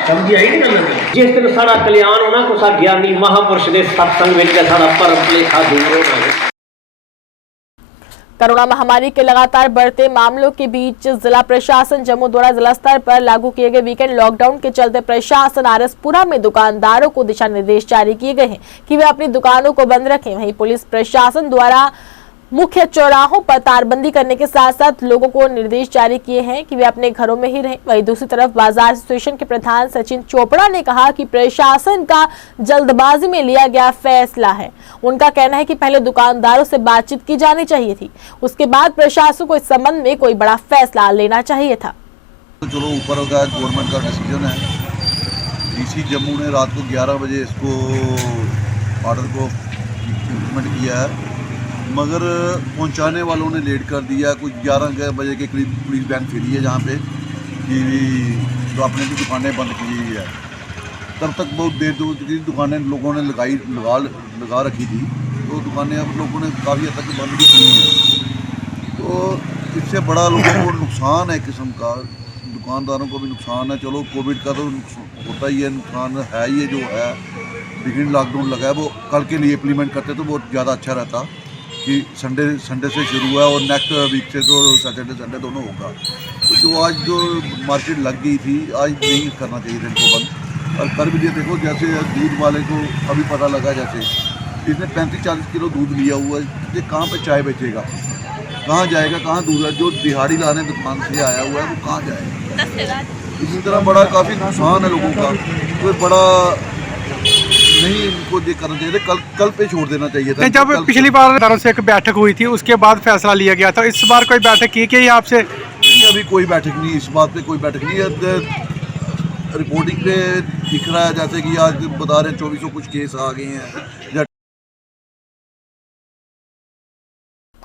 समझी आई नहीं गल जिस दिन साड़ा कल्याण होना कुछ ज्ञानी महापुरुष ने सत्संग में साड़ा परम भुलेखा दूर होना। कोरोना महामारी के लगातार बढ़ते मामलों के बीच जिला प्रशासन जम्मू द्वारा जिला स्तर पर लागू किए गए वीकेंड लॉकडाउन के चलते प्रशासन आरएसपुरा में दुकानदारों को दिशा निर्देश जारी किए गए हैं कि वे अपनी दुकानों को बंद रखें। वहीं पुलिस प्रशासन द्वारा मुख्य चौराहों पर तारबंदी करने के साथ साथ लोगों को निर्देश जारी किए हैं कि वे अपने घरों में ही रहें। वहीं दूसरी तरफ बाजार एसोसिएशन के प्रधान सचिन चोपड़ा ने कहा कि प्रशासन का जल्दबाजी में लिया गया फैसला है। उनका कहना है कि पहले दुकानदारों से बातचीत की जानी चाहिए थी, उसके बाद प्रशासन को इस संबंध में कोई बड़ा फैसला लेना चाहिए था। चलो ऊपर का गवर्नमेंट का डिसीजन है। डीसी जम्मू ने रात को 11 बजे इसको ऑर्डर को इम्प्लीमेंट किया है, मगर पहुंचाने वालों ने लेट कर दिया। कुछ 11 बजे के करीब पुलिस वैन फिरी है जहाँ पे कि जो अपने की दुकानें बंद की हुई है। तब तक बहुत देर की दुकानें लोगों ने लगा रखी थी, तो दुकानें अब लोगों ने काफ़ी हद तक बंद भी की हैं। तो इससे बड़ा लोगों को नुकसान है, किस्म का दुकानदारों को भी नुकसान है। चलो कोविड का तो होता ही है, नुकसान है। ये जो है वीकेंड लॉकडाउन लगा है वो कल के लिए इम्प्लीमेंट करते तो बहुत ज़्यादा अच्छा रहता कि संडे से शुरू हुआ और नेक्स्ट वीक से तो सैटरडे संडे दोनों होगा। तो जो आज जो मार्केट लग गई थी, आज नहीं करना चाहिए था इनको बंद। और कर भी दिया। देखो जैसे दूध वाले को अभी पता लगा, जैसे इसने 35-40 किलो दूध लिया हुआ है, ये कहाँ पे चाय बेचेगा, कहाँ जाएगा, कहाँ दूध है। जो दिहाड़ी लाने दुकान से आया हुआ है वो कहाँ जाएगा। इसी तरह बड़ा काफ़ी नुकसान है लोगों का। कोई बड़ा नहीं इनको ये करना चाहिए था, कल पे छोड़ देना चाहिए था। जब पिछली बार से एक बैठक हुई थी उसके बाद फैसला लिया गया था, इस बार कोई बैठक की क्या आपसे? नहीं, अभी कोई बैठक नहीं, इस बात पे कोई बैठक नहीं है। रिपोर्टिंग पे दिख रहा है जैसे कि आज बता रहे हैं 2400 कुछ केस आ गए हैं।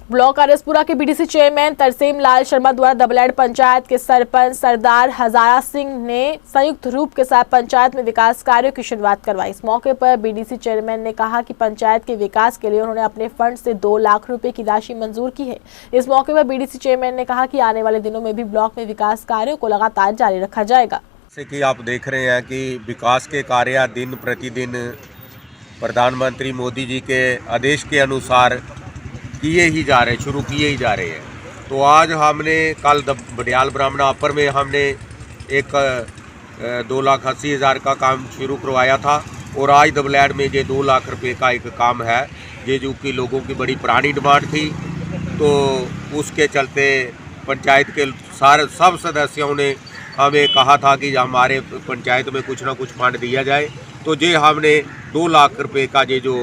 ब्लॉक आरएसपुरा के बीडीसी चेयरमैन तरसेम लाल शर्मा द्वारा दबलैड पंचायत के सरपंच सरदार हजारा सिंह ने संयुक्त रूप के साथ पंचायत में विकास कार्यों की शुरुआत करवाई। इस मौके पर बीडीसी चेयरमैन ने कहा कि पंचायत के विकास के लिए उन्होंने अपने फंड से 2 लाख रुपए की राशि मंजूर की है। इस मौके पर बीडीसी चेयरमैन ने कहा कि आने वाले दिनों में भी ब्लॉक में विकास कार्यों को लगातार जारी रखा जाएगा। जैसे कि आप देख रहे हैं कि विकास के कार्य दिन प्रतिदिन प्रधानमंत्री मोदी जी के आदेश के अनुसार किए ही जा रहे, शुरू किए ही जा रहे हैं। तो आज हमने कल बडियाल ब्राह्मणा अपर में हमने एक 2,80,000 का काम शुरू करवाया था और आज दबलैड में ये 2 लाख रुपए का एक काम है, ये जो कि लोगों की बड़ी पुरानी डिमांड थी। तो उसके चलते पंचायत के सब सदस्यों ने हमें कहा था कि हमारे पंचायत में कुछ ना कुछ फंड दिया जाए। तो ये हमने 2 लाख रुपए का ये जो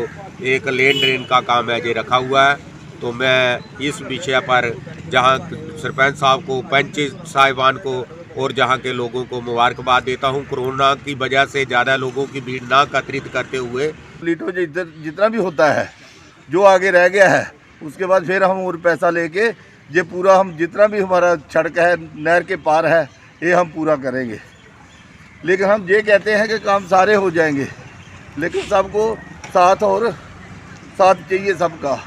एक लेन ड्रेन का काम है ये रखा हुआ है। तो मैं इस विषय पर जहां सरपंच साहब को, पंच साहिबान को और जहां के लोगों को मुबारकबाद देता हूं। कोरोना की वजह से ज़्यादा लोगों की भीड़ ना एकत्रित करते हुए लीटो जितना भी होता है जो आगे रह गया है उसके बाद फिर हम और पैसा लेके ये पूरा हम जितना भी हमारा सड़क है नहर के पार है ये हम पूरा करेंगे। लेकिन हम ये कहते हैं कि काम सारे हो जाएंगे, लेकिन सबको साथ चाहिए सबका।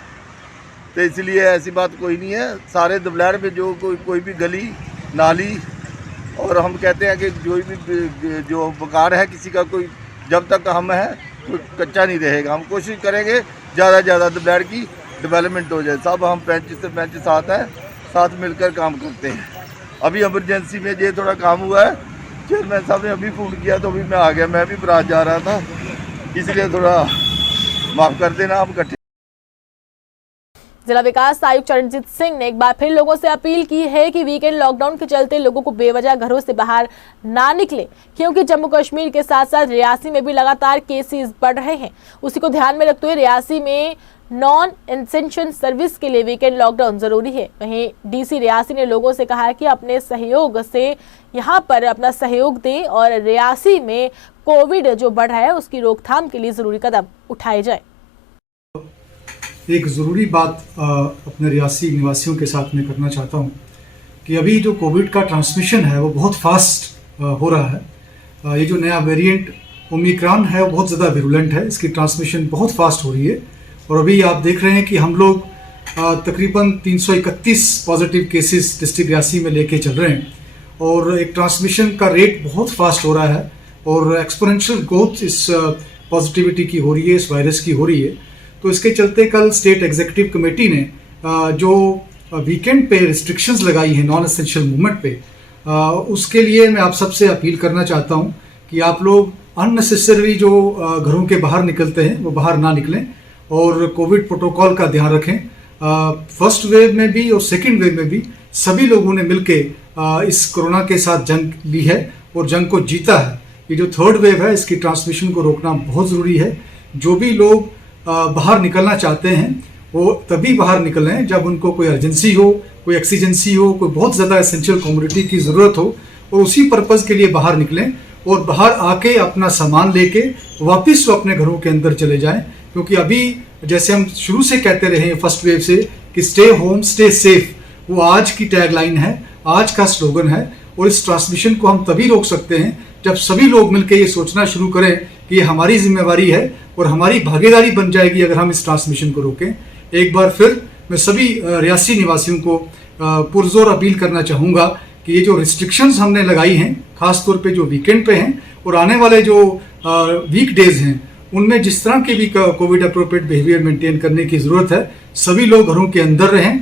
तो इसलिए ऐसी बात कोई नहीं है। सारे दबलैड में जो कोई भी गली नाली, और हम कहते हैं कि जो बकार है किसी का कोई, जब तक हम हैं कोई कच्चा नहीं रहेगा। हम कोशिश करेंगे ज़्यादा दबलैड की डेवलपमेंट हो जाए। सब हम पंच साथ हैं, साथ मिलकर काम करते हैं। अभी इमरजेंसी में ये थोड़ा काम हुआ है, चेयरमैन साहब ने अभी फ़ोन किया तो अभी मैं आ गया। मैं भी बारात जा रहा था, इसलिए थोड़ा माफ़ कर देना। हम इकट्ठे जिला विकास आयुक्त चरणजीत सिंह ने एक बार फिर लोगों से अपील की है कि वीकेंड लॉकडाउन के चलते लोगों को बेवजह घरों से बाहर ना निकले, क्योंकि जम्मू कश्मीर के साथ साथ रियासी में भी लगातार केसेस बढ़ रहे हैं। उसी को ध्यान में रखते हुए रियासी में नॉन एसेंशियल सर्विस के लिए वीकेंड लॉकडाउन जरूरी है। वहीं डीसी रियासी ने लोगों से कहा है कि अपने सहयोग से यहां पर अपना सहयोग दें और रियासी में कोविड जो बढ़ रहा है उसकी रोकथाम के लिए जरूरी कदम उठाए जाए। एक ज़रूरी बात अपने रियासी निवासियों के साथ में करना चाहता हूँ कि अभी जो कोविड का ट्रांसमिशन है वो बहुत फास्ट हो रहा है। ये जो नया वेरिएंट ओमिक्रॉन है वो बहुत ज़्यादा विरुलेंट है, इसकी ट्रांसमिशन बहुत फास्ट हो रही है। और अभी आप देख रहे हैं कि हम लोग तकरीबन 331 पॉजिटिव केसेस डिस्ट्रिक्ट रियासी में लेके चल रहे हैं और एक ट्रांसमिशन का रेट बहुत फास्ट हो रहा है। और एक्सपोनेंशियल ग्रोथ इस पॉजिटिविटी की हो रही है, इस वायरस की हो रही है। तो इसके चलते कल स्टेट एग्जीक्यूटिव कमेटी ने जो वीकेंड पे रिस्ट्रिक्शंस लगाई हैं नॉन एसेंशियल मूवमेंट पे, उसके लिए मैं आप सबसे अपील करना चाहता हूं कि आप लोग अननेसेसरी जो घरों के बाहर निकलते हैं वो बाहर ना निकलें और कोविड प्रोटोकॉल का ध्यान रखें। फर्स्ट वेव में भी और सेकेंड वेव में भी सभी लोगों ने मिलके इस कोरोना के साथ जंग ली है और जंग को जीता है। ये जो थर्ड वेव है इसकी ट्रांसमिशन को रोकना बहुत ज़रूरी है। जो भी लोग बाहर निकलना चाहते हैं वो तभी बाहर निकलें जब उनको कोई अर्जेंसी हो, कोई एक्सीजेंसी हो, कोई बहुत ज़्यादा एसेंशियल कमोडिटी की ज़रूरत हो, और उसी पर्पज़ के लिए बाहर निकलें और बाहर आके अपना सामान लेके वापस वो अपने घरों के अंदर चले जाएं। क्योंकि अभी जैसे हम शुरू से कहते रहे हैं फर्स्ट वेव से कि स्टे होम स्टे सेफ, वो आज की टैगलाइन है, आज का स्लोगन है। और इस ट्रांसमिशन को हम तभी रोक सकते हैं जब सभी लोग मिलकर ये सोचना शुरू करें कि ये हमारी जिम्मेवारी है और हमारी भागीदारी बन जाएगी अगर हम इस ट्रांसमिशन को रोकें। एक बार फिर मैं सभी रियासी निवासियों को पुरजोर अपील करना चाहूँगा कि ये जो रिस्ट्रिक्शंस हमने लगाई हैं, खासतौर पे जो वीकेंड पे हैं और आने वाले जो वीक डेज हैं, उनमें जिस तरह के भी कोविड अप्रोप्रिएट बिहेवियर मेंटेन करने की ज़रूरत है, सभी लोग घरों के अंदर रहें।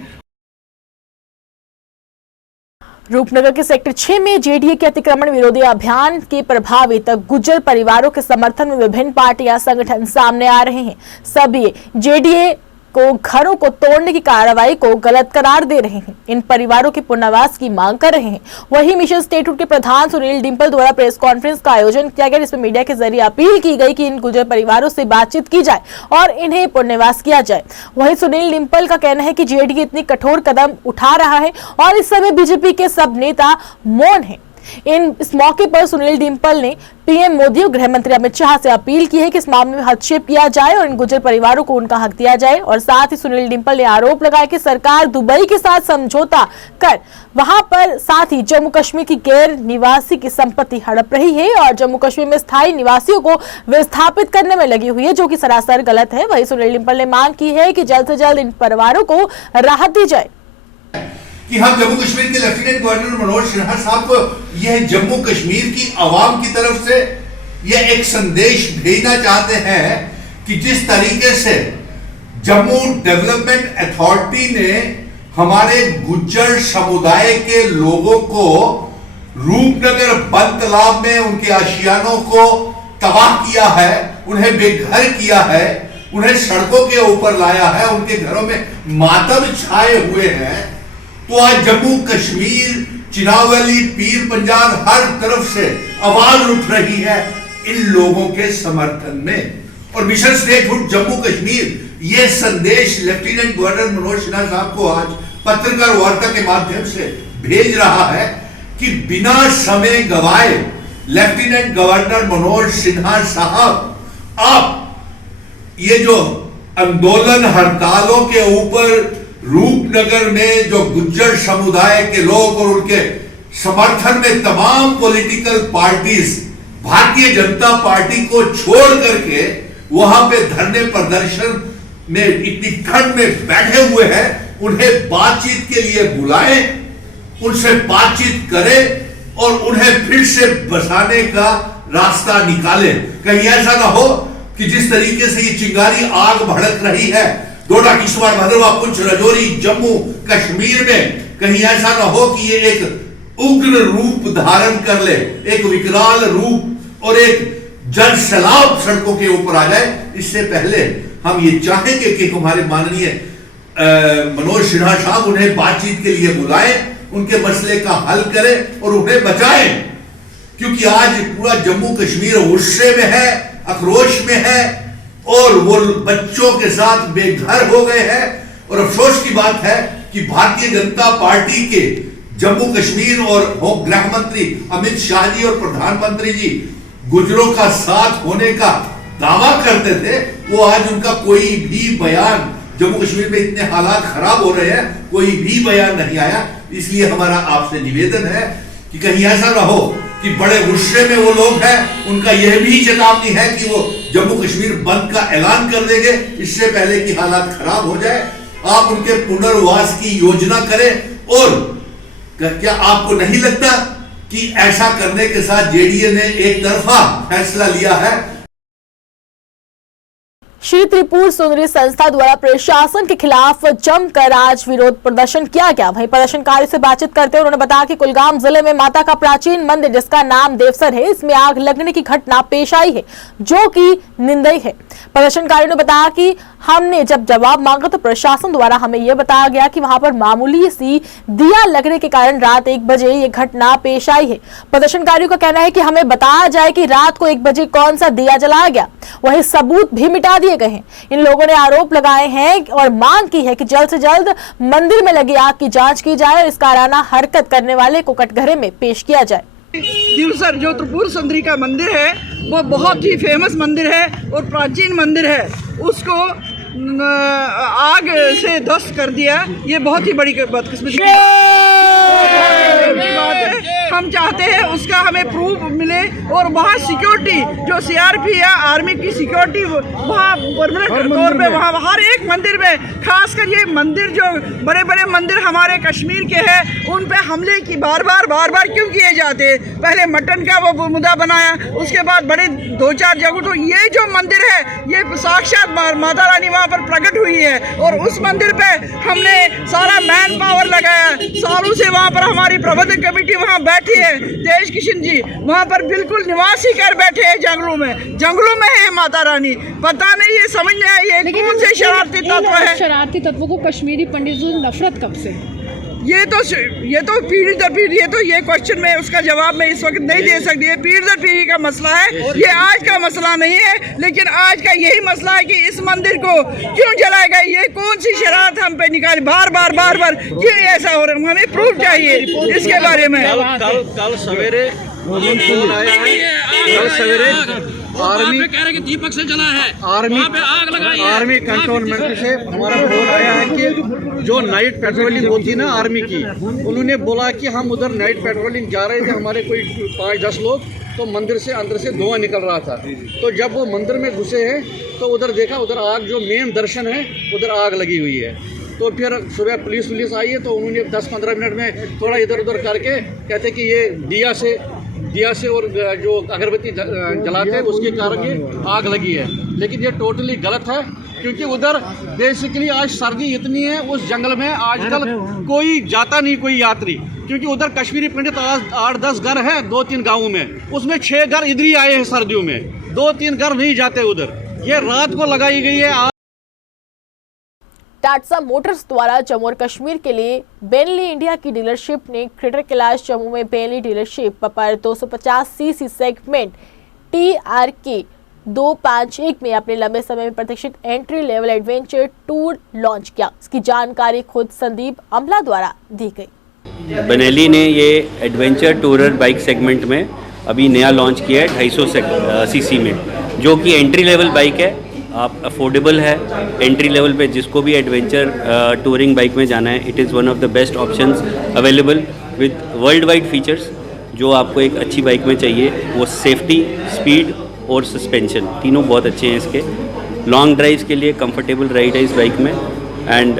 रूपनगर के सेक्टर 6 में जेडीए के अतिक्रमण विरोधी अभियान के प्रभावित गुज्जर परिवारों के समर्थन में विभिन्न पार्टियां संगठन सामने आ रहे हैं। सभी जेडीए को घरों को तोड़ने की कार्रवाई को गलत करार दे रहे हैं, इन परिवारों के पुनर्वास की मांग कर रहे हैं। वहीं मिशन स्टेटहुड के प्रधान सुनील डिंपल द्वारा प्रेस कॉन्फ्रेंस का आयोजन किया गया, जिसमें मीडिया के जरिए अपील की गई कि इन गुजर परिवारों से बातचीत की जाए और इन्हें पुनर्वास किया जाए। वहीं सुनील डिंपल का कहना है कि जेडीए इतनी कठोर कदम उठा रहा है और इस समय बीजेपी के सब नेता मौन हैं। इस मौके पर सुनील डिंपल ने पीएम मोदी और गृह मंत्री अमित शाह से अपील की है कि इस मामले में हस्तक्षेप किया जाए और इन गुजर परिवारों को उनका हक दिया जाए। और साथ ही सुनील डिंपल ने आरोप लगाया कि सरकार दुबई के साथ समझौता कर वहां पर साथ ही जम्मू कश्मीर की गैर निवासी की संपत्ति हड़प रही है और जम्मू कश्मीर में स्थायी निवासियों को विस्थापित करने में लगी हुई है, जो कि सरासर गलत है। वहीं सुनील डिंपल ने मांग की है कि जल्द से जल्द इन परिवारों को राहत दी जाए। कि हम जम्मू कश्मीर के लेफ्टिनेंट गवर्नर मनोज सिन्हा साहब को यह जम्मू कश्मीर की आवाम की तरफ से यह एक संदेश भेजना चाहते हैं कि जिस तरीके से जम्मू डेवलपमेंट अथॉरिटी ने हमारे गुज्जर समुदाय के लोगों को रूपनगर बंद तालाब में उनके आशियानों को तबाह किया है, उन्हें बेघर किया है, उन्हें सड़कों के ऊपर लाया है, उनके घरों में मातम छाए हुए हैं। तो आज जम्मू कश्मीर, चिनावली, पीर पंजाल हर तरफ से आवाज उठ रही है इन लोगों के समर्थन में। और मिशन स्टेटहुड जम्मू कश्मीर ये संदेश लेफ्टिनेंट गवर्नर मनोज सिन्हा साहब को आज पत्रकार वार्ता के माध्यम से भेज रहा है कि बिना समय गवाए लेफ्टिनेंट गवर्नर मनोज सिन्हा साहब आप ये जो आंदोलन हड़तालों के ऊपर रूपनगर में जो गुज्जर समुदाय के लोग और उनके समर्थन में तमाम political parties Bharatiya Janata party को छोड़ करके वहां पे धरने प्रदर्शन में इतनी ठंड में बैठे हुए हैं, उन्हें बातचीत के लिए बुलाएं, उनसे बातचीत करें और उन्हें फिर से बसाने का रास्ता निकालें। कहीं ऐसा ना हो कि जिस तरीके से ये चिंगारी आग भड़क रही है डोडा, किश्तवाड़, भद्रवाह, पुंछ, राजौरी, जम्मू कश्मीर में, कहीं ऐसा ना हो कि ये एक उग्र रूप धारण कर ले, एक विकराल रूप और एक जल सैलाब सड़कों के ऊपर आ जाए। इससे पहले हम ये चाहेंगे कि हमारे माननीय मनोज सिन्हा साहब उन्हें बातचीत के लिए बुलाएं, उनके मसले का हल करें और उन्हें बचाएं, क्योंकि आज पूरा जम्मू कश्मीर गुस्से में है, आक्रोश में है और वो बच्चों के साथ बेघर हो गए हैं। और अफसोस की बात है कि भारतीय जनता पार्टी के जम्मू कश्मीर और गृह मंत्री अमित शाह जी और प्रधानमंत्री जी गुजरों का साथ होने का दावा करते थे, वो आज उनका कोई भी बयान, जम्मू कश्मीर में इतने हालात खराब हो रहे हैं, कोई भी बयान नहीं आया। इसलिए हमारा आपसे निवेदन है कि कहीं ऐसा ना हो कि बड़े गुस्से में वो लोग हैं, उनका यह भी चेतावनी है कि वो जम्मू कश्मीर बंद का ऐलान कर देंगे इससे पहले कि हालात खराब हो जाए। आप उनके पुनर्वास की योजना करें। और क्या आपको नहीं लगता कि ऐसा करने के साथ जेडीए ने एक तरफा फैसला लिया है। श्री त्रिपुर सुंदरी संस्था द्वारा प्रशासन के खिलाफ जमकर आज विरोध प्रदर्शन किया गया। वहीं प्रदर्शनकारियों से बातचीत करते हुए उन्होंने बताया कि कुलगाम जिले में माता का प्राचीन मंदिर जिसका नाम देवसर है, इसमें आग लगने की घटना पेश आई है जो कि निंदनीय है। प्रदर्शनकारियों ने बताया कि हमने जब जवाब मांगा तो प्रशासन द्वारा हमें यह बताया गया कि वहां पर मामूली सी दिया लगने के कारण रात 1 बजे ये घटना पेश आई है। प्रदर्शनकारियों का कहना है कि हमें बताया जाए कि रात को 1 बजे कौन सा दिया जलाया गया, वही सबूत भी मिटा दिए गए हैं। इन लोगों ने आरोप लगाए हैं और मांग की है कि जल्द से जल्द मंदिर में लगी आग की जांच की जाए और इस काराना हरकत करने वाले को कटघरे में पेश किया जाए। दिवसर जो त्रिपुर सुंदरी का मंदिर है वो बहुत ही फेमस मंदिर है और प्राचीन मंदिर है, उसको आग से ध्वस्त कर दिया। ये बहुत ही बड़ी बदकिस्मती बात है। हम चाहते हैं उसका हमें प्रूफ मिले और वहाँ सिक्योरिटी जो सीआरपी या आर्मी की सिक्योरिटी वहाँ परमानेंट तौर पे वहाँ हर एक मंदिर में, खासकर ये मंदिर जो बड़े बड़े मंदिर हमारे कश्मीर के हैं उन पे हमले की बार बार क्यों किए जाते हैं। पहले मटन का वो मुद्दा बनाया, उसके बाद बड़े 2-4 जगह, तो ये जो मंदिर है ये साक्षात माता रानी वहाँ पर प्रकट हुई है और उस मंदिर पे हमने सारा मैन पावर लगाया। सालों से वहाँ पर हमारी प्रबंधक कमेटी वहाँ बैठी है, तेज किशन जी वहाँ पर बिल्कुल निवासी कर बैठे हैं जंगलों में है माता रानी। पता नहीं ये समझ नहीं आई ये कौन से शरारती तत्व है। शरारती तत्वों को कश्मीरी पंडितों से नफरत कब से? ये तो पीढ़ी दर पीढ़ी, ये क्वेश्चन में उसका जवाब मैं इस वक्त नहीं दे सकती। ये पीढ़ी दर पीढ़ी का मसला है, ये आज का मसला नहीं है, लेकिन आज का यही मसला है कि इस मंदिर को क्यों जलाया गया, ये कौन सी शरारत हम पे निकाली बार बार क्यों ऐसा हो रहा है, हमें प्रूफ चाहिए इसके बारे में। कल सवेरे आर्मी कह रहे कि दीपक से जला है, आर्मी कंटोनमेंट से हमारा फोन आया है कि जो नाइट पेट्रोलिंग होती है ना आर्मी की, उन्होंने बोला कि हम उधर नाइट पेट्रोलिंग जा रहे थे, हमारे कोई 5-10 लोग, तो मंदिर से अंदर से धुआं निकल रहा था। तो जब वो मंदिर में घुसे हैं तो उधर देखा, उधर आग जो मेन दर्शन है उधर आग लगी हुई है। तो फिर सुबह पुलिस आई है तो उन्होंने 10-15 मिनट में थोड़ा इधर उधर करके कहते कि ये दिया से और जो अगरबत्ती जलाते हैं उसके कारण ये आग लगी है। लेकिन ये टोटली गलत है क्योंकि उधर बेसिकली आज सर्दी इतनी है, उस जंगल में आजकल कोई जाता नहीं, कोई यात्री, क्योंकि उधर कश्मीरी पंडित आज 8-10 घर है 2-3 गाँवों में, उसमें 6 घर इधर ही आए हैं सर्दियों में, 2-3 घर नहीं जाते उधर। ये रात को लगाई गई है। टाटा मोटर्स द्वारा जम्मू और कश्मीर के लिए बेनली इंडिया की डीलरशिप ने ग्रेटर कैलाश जम्मू में बेनली डीलरशिप पर 250 सीसी सेगमेंट TRK 251 में अपने लंबे समय में प्रतीक्षित entry level adventure tour launch किया। इसकी जानकारी खुद संदीप अमला द्वारा दी गई। बेनेली ने ये एडवेंचर टूरर बाइक सेगमेंट में अभी नया लॉन्च किया है 250 सीसी में, जो कि एंट्री लेवल बाइक है, आप अफोर्डेबल है। एंट्री लेवल पे जिसको भी एडवेंचर टूरिंग बाइक में जाना है, it is one of the best options available with world wide features जो आपको एक अच्छी बाइक में चाहिए। वो सेफ्टी, स्पीड और सस्पेंशन तीनों बहुत अच्छे हैं इसके। लॉन्ग ड्राइव्स के लिए कंफर्टेबल राइड है इस बाइक में एंड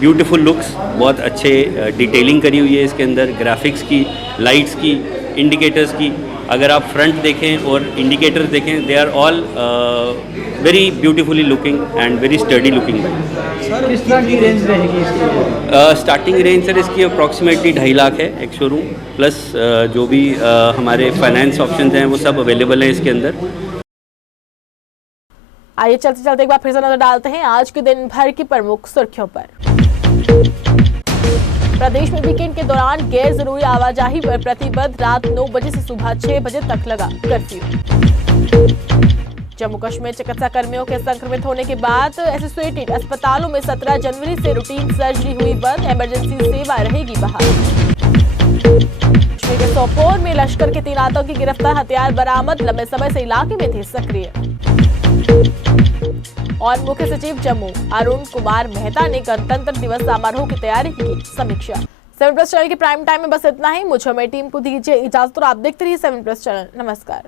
ब्यूटीफुल लुक्स, बहुत अच्छे डिटेलिंग करी हुई है इसके अंदर, ग्राफिक्स की, लाइट्स की, इंडिकेटर्स की। अगर आप फ्रंट देखें और इंडिकेटर्स देखें, they are all very beautifully looking and very study looking bike. Sir किस तरह की रेंज रहेगी इसकी? स्टार्टिंग रेंज सर इसकी अप्रॉक्सीमेटली 2.5 लाख है एक शोरूम, प्लस जो भी हमारे फाइनेंस ऑप्शंस हैं वो सब अवेलेबल हैं इसके अंदर। आइए चलते चलते एक बार फिर से नजर डालते हैं आज के दिन भर की प्रमुख सुर्खियों पर। प्रदेश में वीकेंड के दौरान गैर जरूरी आवाजाही पर प्रतिबंध, रात 9 बजे से सुबह 6 बजे तक लगा कर्फ्यू। जम्मू कश्मीर चिकित्सा कर्मियों के संक्रमित होने के बाद एसोसिएटेड अस्पतालों में 17 जनवरी से रूटीन सर्जरी हुई बंद, इमरजेंसी सेवा रहेगी बहाल। कश्मीर के सोपोर में लश्कर के 3 आतंकी गिरफ्तार, हथियार बरामद, लंबे समय से इलाके में थे सक्रिय। और मुख्य सचिव जम्मू अरुण कुमार मेहता ने गणतंत्र दिवस समारोह की तैयारी की समीक्षा। 7+ चैनल के प्राइम टाइम में बस इतना ही। मुझे मेरी टीम को दीजिए इजाजत और आप देखते रहिए 7+ चैनल। नमस्कार।